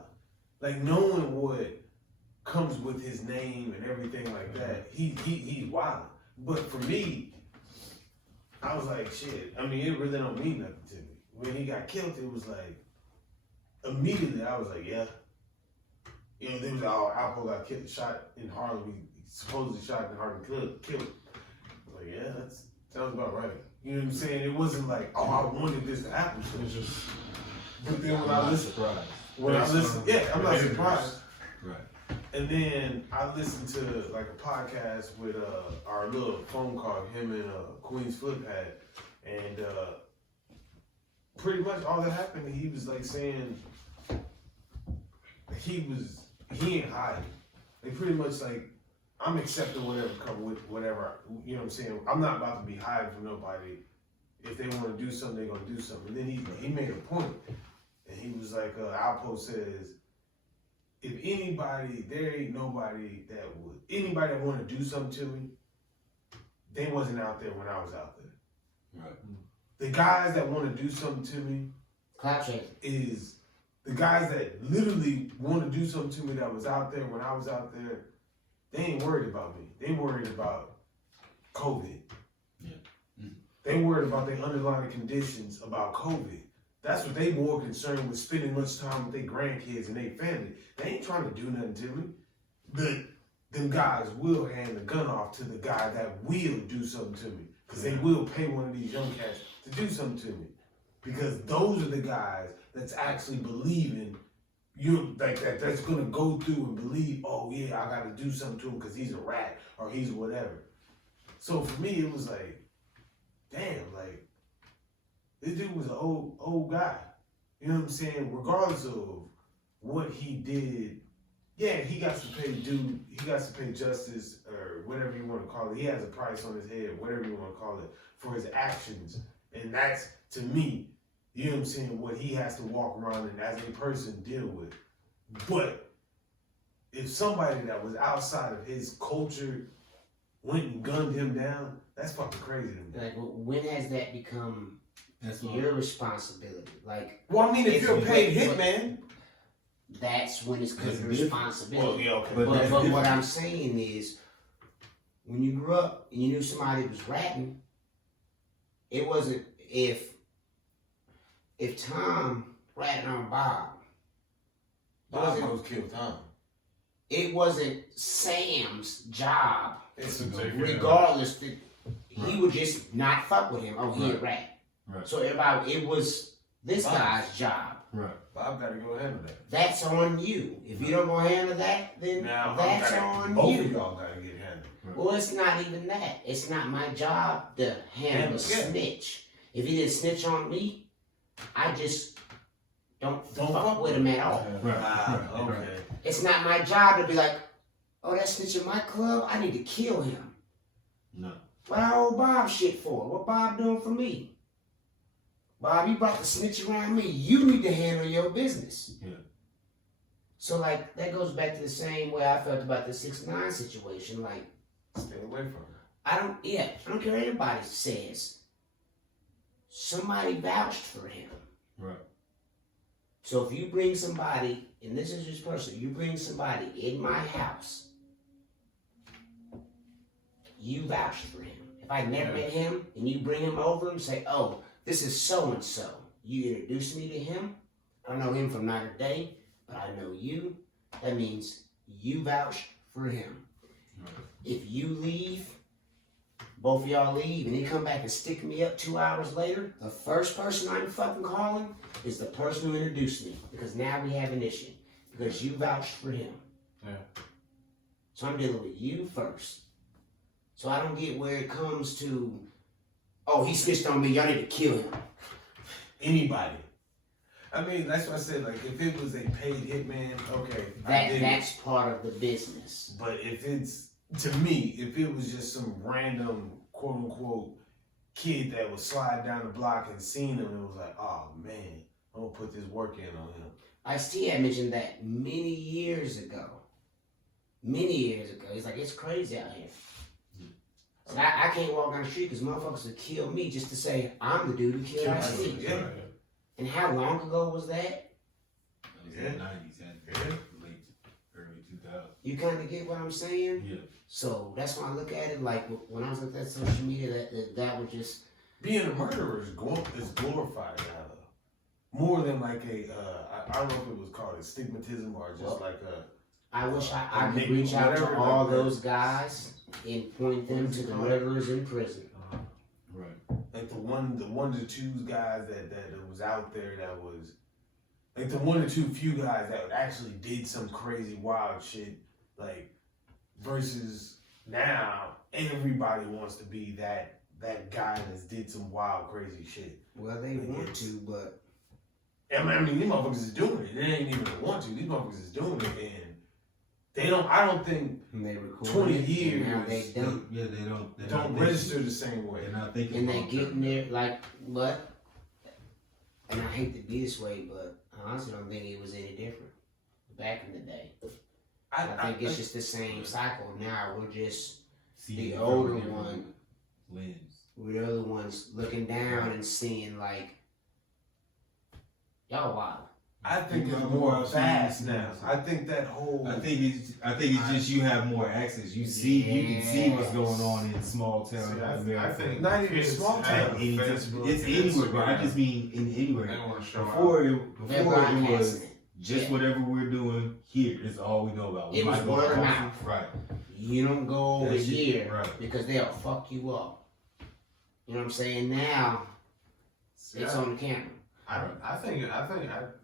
Like knowing what comes with his name and everything like that, he's wild. But for me, I was like, shit. I mean, it really don't mean nothing to me. When he got killed, it was like immediately I was like, yeah. You know, they was like, oh, Alpo got killed, shot in Harlem. He supposedly shot in Harlem, killed. I was like, yeah, that sounds about right. You know what I'm saying? It wasn't like, oh, I wanted this to happen. So it's just. But then when I listen, I'm not surprised. Right. And then I listened to like a podcast with our little phone call him and Queen's Flip had, and pretty much all that happened. He was like saying he ain't hiding. Like pretty much like I'm accepting whatever come with whatever. You know what I'm saying? I'm not about to be hiding from nobody. If they want to do something, they're gonna do something. And then he made a point, and he was like, Alpo says, if anybody, there ain't nobody anybody that want to do something to me, they wasn't out there when I was out there. Right. The guys that want to do something to me is the guys that literally want to do something to me that was out there when I was out there. They ain't worried about me. They worried about COVID. Yeah. They worried about their underlying conditions about COVID. That's what they more concerned with, spending much time with their grandkids and their family. They ain't trying to do nothing to me. But them guys will hand the gun off to the guy that will do something to me. Because they will pay one of these young cats to do something to me. Because those are the guys that's actually believing that's gonna go through and believe, oh yeah, I gotta do something to him because he's a rat or he's whatever. So for me, it was like, damn, like, this dude was an old guy. You know what I'm saying? Regardless of what he did, yeah, he got to pay justice or whatever you want to call it. He has a price on his head, whatever you want to call it, for his actions. And that's, to me, you know what I'm saying, what he has to walk around and as a person deal with. But if somebody that was outside of his culture went and gunned him down, that's fucking crazy to me. Like, when has that become your responsibility? Like, well, I mean, if you're a paid hitman, that's when it's your responsibility. Well, yeah, okay. But what I'm saying is, when you grew up and you knew somebody was ratting, it wasn't if Tom ratted on Bob. Bob goes kill Tom. It wasn't Sam's job. Regardless, he would just not fuck with him. Oh, he a rat. Right. So it was this guy's job. Right. Bob gotta go handle that. That's on you. If you don't go handle that, then that's on both you. Both of y'all gotta get handled. Right. Well, it's not even that. It's not my job to handle a snitch. If he didn't snitch on me, I just don't fuck with him at all. Right. Okay. It's not my job to be like, oh, that snitch in my club, I need to kill him. No. What I owe Bob shit for? What Bob doing for me? Bob, you brought the snitch around me. You need to handle your business. Yeah. So, like, that goes back to the same way I felt about the 6ix9ine situation. Like, stay away from him. I don't care what anybody says. Somebody vouched for him. Right. So if you bring somebody, and this is just personal, you bring somebody in my house, you vouch for him. If I never met him and you bring him over and say, oh, this is so-and-so, you introduce me to him, I know him from night or day, but I know you, that means you vouch for him. Right. If you leave, both of y'all leave, and he come back and stick me up 2 hours later, the first person I'm fucking calling is the person who introduced me. Because now we have an issue. Because you vouched for him. Yeah. So I'm dealing with you first. So I don't get where it comes to, oh, he snitched on me, y'all need to kill him. Anybody. I mean, that's what I said, like, if it was a paid hitman, okay. That's part of the business. But if it's, to me, if it was just some random, quote unquote, kid that was sliding down the block and seen him and was like, oh man, I'm gonna put this work in on him. Ice-T had mentioned that many years ago. many years ago. He's like, it's crazy out here. So I can't walk down the street because motherfuckers would kill me just to say I'm the dude who killed IC. Yeah. And how long ago was that? It was in the 90s and late, early 2000s. You kind of get what I'm saying? Yeah. So that's when I look at it. Like when I was looking at social media, that was just Being a murderer is glorified now, though. More than like I don't know if it was called a stigmatism or just like a. I wish I could maybe reach out to whatever, all like, those guys and point them to the murderers in prison. Right. Like the one to two guys that was out there that was like the one or two few guys that actually did some crazy wild shit, like versus now everybody wants to be that guy that's did some wild crazy shit. Well, they want to, but I mean these motherfuckers is doing it. They ain't even want to. These motherfuckers is doing it, and they don't. I don't think they record 20 it, years. and now they don't. Yeah, they don't not register thinking, the same way. they're not thinking And they long get term. in there like what? And I hate to be this way, but I honestly don't think it was any different back in the day. I think it's just the same cycle. Now we're just See the it older from a different one. lens. We're the other ones looking down and seeing like y'all wild. I think You it's got more more fast options. now. I think that whole. I think it's just you have more access. You can see what's going on in small town See, America. I think Not even kids small have town. Facebook, It's anywhere, bro. I Instagram. just mean in anywhere. They want to show out. Before They're it was broadcasting it. just Yeah. whatever we're doing here is all we know about. We It was might go word of out, mouth. right? You don't go over That's it, here right. because they'll fuck you up. You know what I'm saying? Now See, it's on the camera. I think I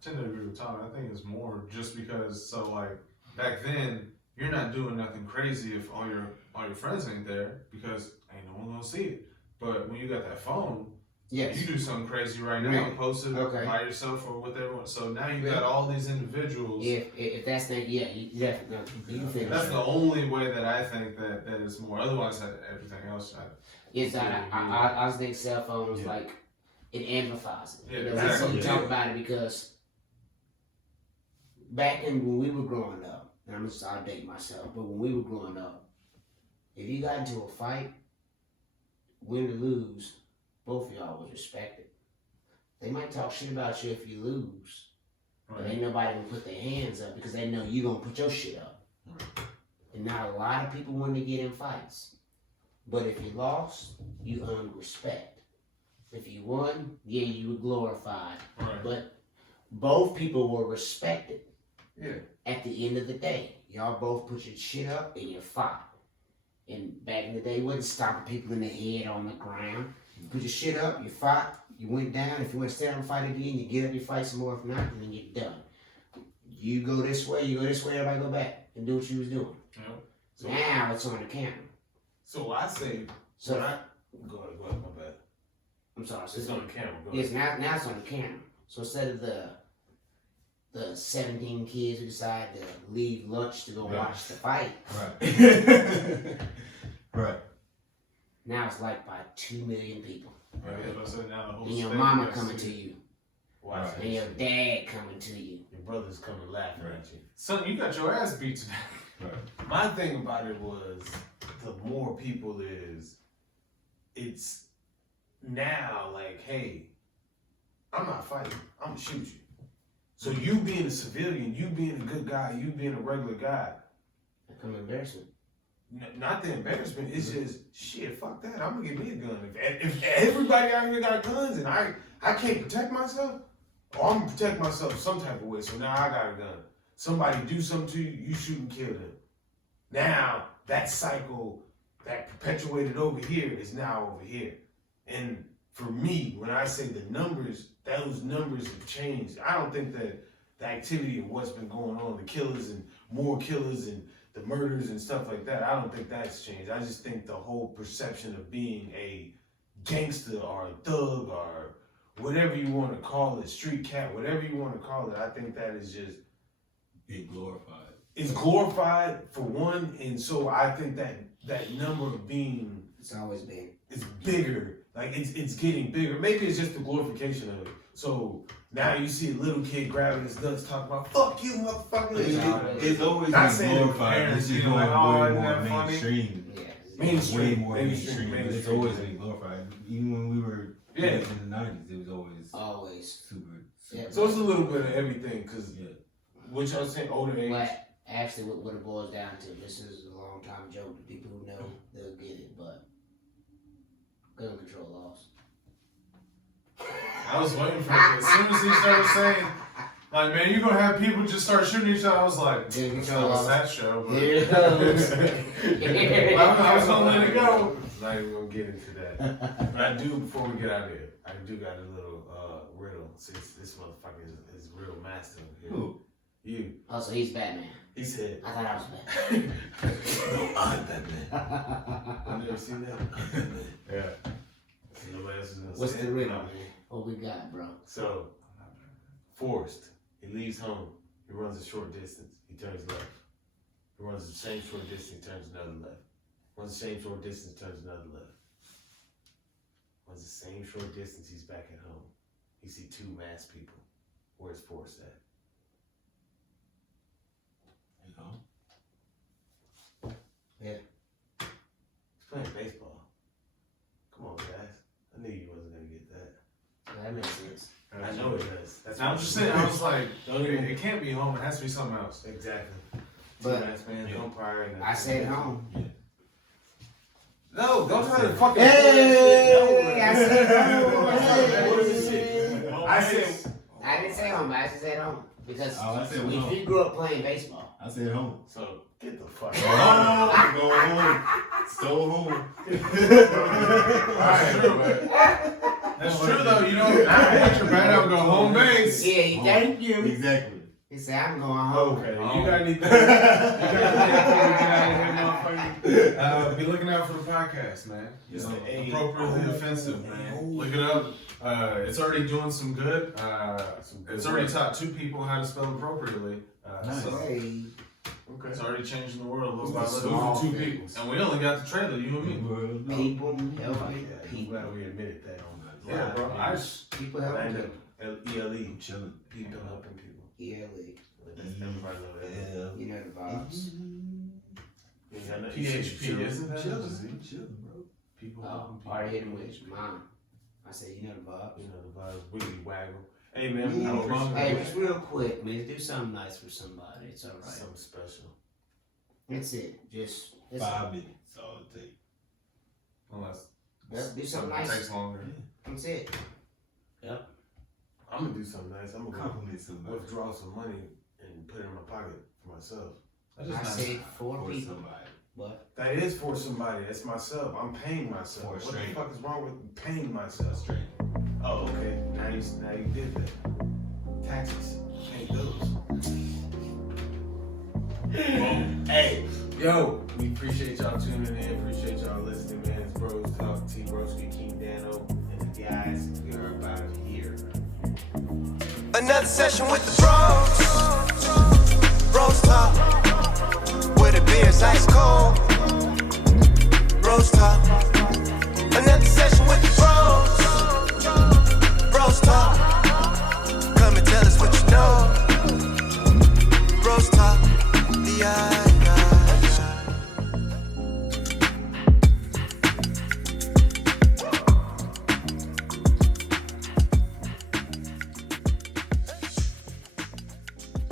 tend to agree with Tom. I think it's more just because like back then you're not doing nothing crazy if all your friends ain't there because ain't no one gonna see it. But when you got that phone, Yes. you do something crazy right now, Right. post it Okay. by yourself or with everyone. So now you got all these individuals. If that's the you definitely you can finish. That's it. the only way that I think that is more. Otherwise, everything else. Yes, I just think cell phones Yeah. like it amplifies it. Yeah, You know, that's what exactly. you talk about it because back when we were growing up, and I'll date myself, but when we were growing up, if you got into a fight, win or lose, both of y'all was respected. They might talk shit about you if you lose, but ain't nobody gonna put their hands up because they know you gonna put your shit up. And now a lot of people want to get in fights. But if you lost, you earned respect. If you won, yeah, you were glorified. Right. But both people were respected. Yeah. At the end of the day, y'all both put your shit up and you fought. And back in the day, you wasn't stomping people in the head on the ground. You put your shit up, you fought, you went down. If you want to stay down and fight again, you get up, you fight some more. If not, then you're done. You go this way, everybody go back and do what you was doing. Yeah. So, Now it's on the camera. so I say, So when I go ahead, my bad. I'm sorry. So It's on the camera. Go yes, ahead. now it's on the camera. So instead of the 17 kids who decide to leave lunch to go watch the fight, Right. Right. now it's liked by 2 million people. Right. That's what I said, now the whole And your state mama has coming to- to you. Watch Right. that And your shit. dad coming to you. Your brother's coming laughing at you. Son, you got your ass beat today. Right. My thing about it was the more people it's now like, hey, I'm not fighting. I'm gonna shoot you. So you being a civilian, you being a good guy, you being a regular guy, Become embarrassment. not the embarrassment. It's just shit. Fuck that. I'm gonna get me a gun. If everybody out here got guns and I can't protect myself, I'm gonna protect myself some type of way. So now I got a gun. Somebody do something to you, you shoot and kill them. Now that cycle that perpetuated over here is now over here. And for me, when I say the numbers, those numbers have changed. I don't think that the activity of what's been going on, the killers and more killers and the murders and stuff like that, I don't think that's changed. I just think the whole perception of being a gangster or a thug or whatever you want to call it, street cat, whatever you want to call it, I think that is just, It glorified. it's glorified for one, and so I think that number of being It's always been. is bigger. Like it's getting bigger. Maybe it's just the glorification of it. So now you see a little kid grabbing his guns, talking about "fuck you, motherfucker." It's always Not been saying glorified. parents, It's just you know, way like, oh, more isn't that funny? mainstream. Yeah. Way Mainstream, more mainstream. But it's mainstream. always been glorified. Even when we were Yeah. kids in the 90s, it was always Always. super. Yeah. So it's a little bit of everything, because Yeah. what y'all saying, older age. But actually, what it boils down to, this is a long time joke. The people who know, they'll get it. But gun control laws. I was waiting for it. As soon as he started saying, like, man, you're gonna have people just start shooting each other, I was like, Gun what's control laws. that show? But Here it goes. I was gonna let it go. Not even gonna get into that. But I do, before we get out of here, I do got a little riddle, since this motherfucker is real master here. Who? You. Oh, so he's Batman. He said, I thought I was Batman. no, I'm Batman. I've never seen that. Yeah. Nobody else is gonna What's say the it. riddle, No. man? What we got, bro? So, Forrest, he leaves home. He runs a short distance. He turns left. He runs the same short distance. He turns another left. Runs the same short distance. Turns another left. Runs the same short distance. He's back at home. He see two masked people. Where's Forrest at? You know? He's playing baseball. Come on, guys. I knew you wasn't gonna get that. Well, that makes sense. I know it does. That's I'm just saying, I was like, Don't even- it can't be home. It has to be something else. Exactly. But Two masked man, umpire. And I said home. No, don't try to fucking. Hey, I said home. What is this shit? I said. I didn't say home, but I just said home. Because Oh, I said we home. grew up playing baseball. I said home. So get the fuck Oh, out. I'm going home. Stole home. Alright, but That's true though. You know, now put your bat out and go home base. Yeah, thank you. Exactly. He said, I'm going home. okay, Oh. you got anything? You got anything? Be looking out for the podcast, man. It's appropriately offensive, man. Look it up. It's already doing some good. It's already taught 2 people how to spell appropriately. Nice. So Hey. Okay. it's already changing the world little by Those little. are 2 people. And we only got the trailer, you and me. People helping I'm people. glad we admitted that. Yeah, bro. I just, People helping Lando, people. ELE, Chilling. people helping people. ELE. That's everybody know that. You know the vibes. You got no- PHP, isn't that? Chilling, chilling, bro. People Oh, helping people. already hitting with mine. I said, you know the vibes. You know the vibes, wiggly waggle. Hey man, Yeah. I appreciate Hey, it. just real quick, man, do something nice for somebody. It's alright. Something special. That's it. Just that's 5 minutes. All it takes. unless do something it nice. takes longer. That's it. I'm gonna do something nice. I'm gonna Compliment somebody. withdraw some money and put it in my pocket for myself. That's I just nice. said for Or people. somebody. What? That is for somebody. That's myself. I'm paying myself. For a What the stranger. fuck is wrong with paying myself? Straight. Oh, okay. Now you did that. Taxes. Pay those. Hey, yo, we appreciate y'all tuning in. Appreciate y'all listening, man. It's BrosTalk, T-Broski, King DanO, and the guys. We are about here. Another session with the bros talk, where the beer's ice cold. Bros talk.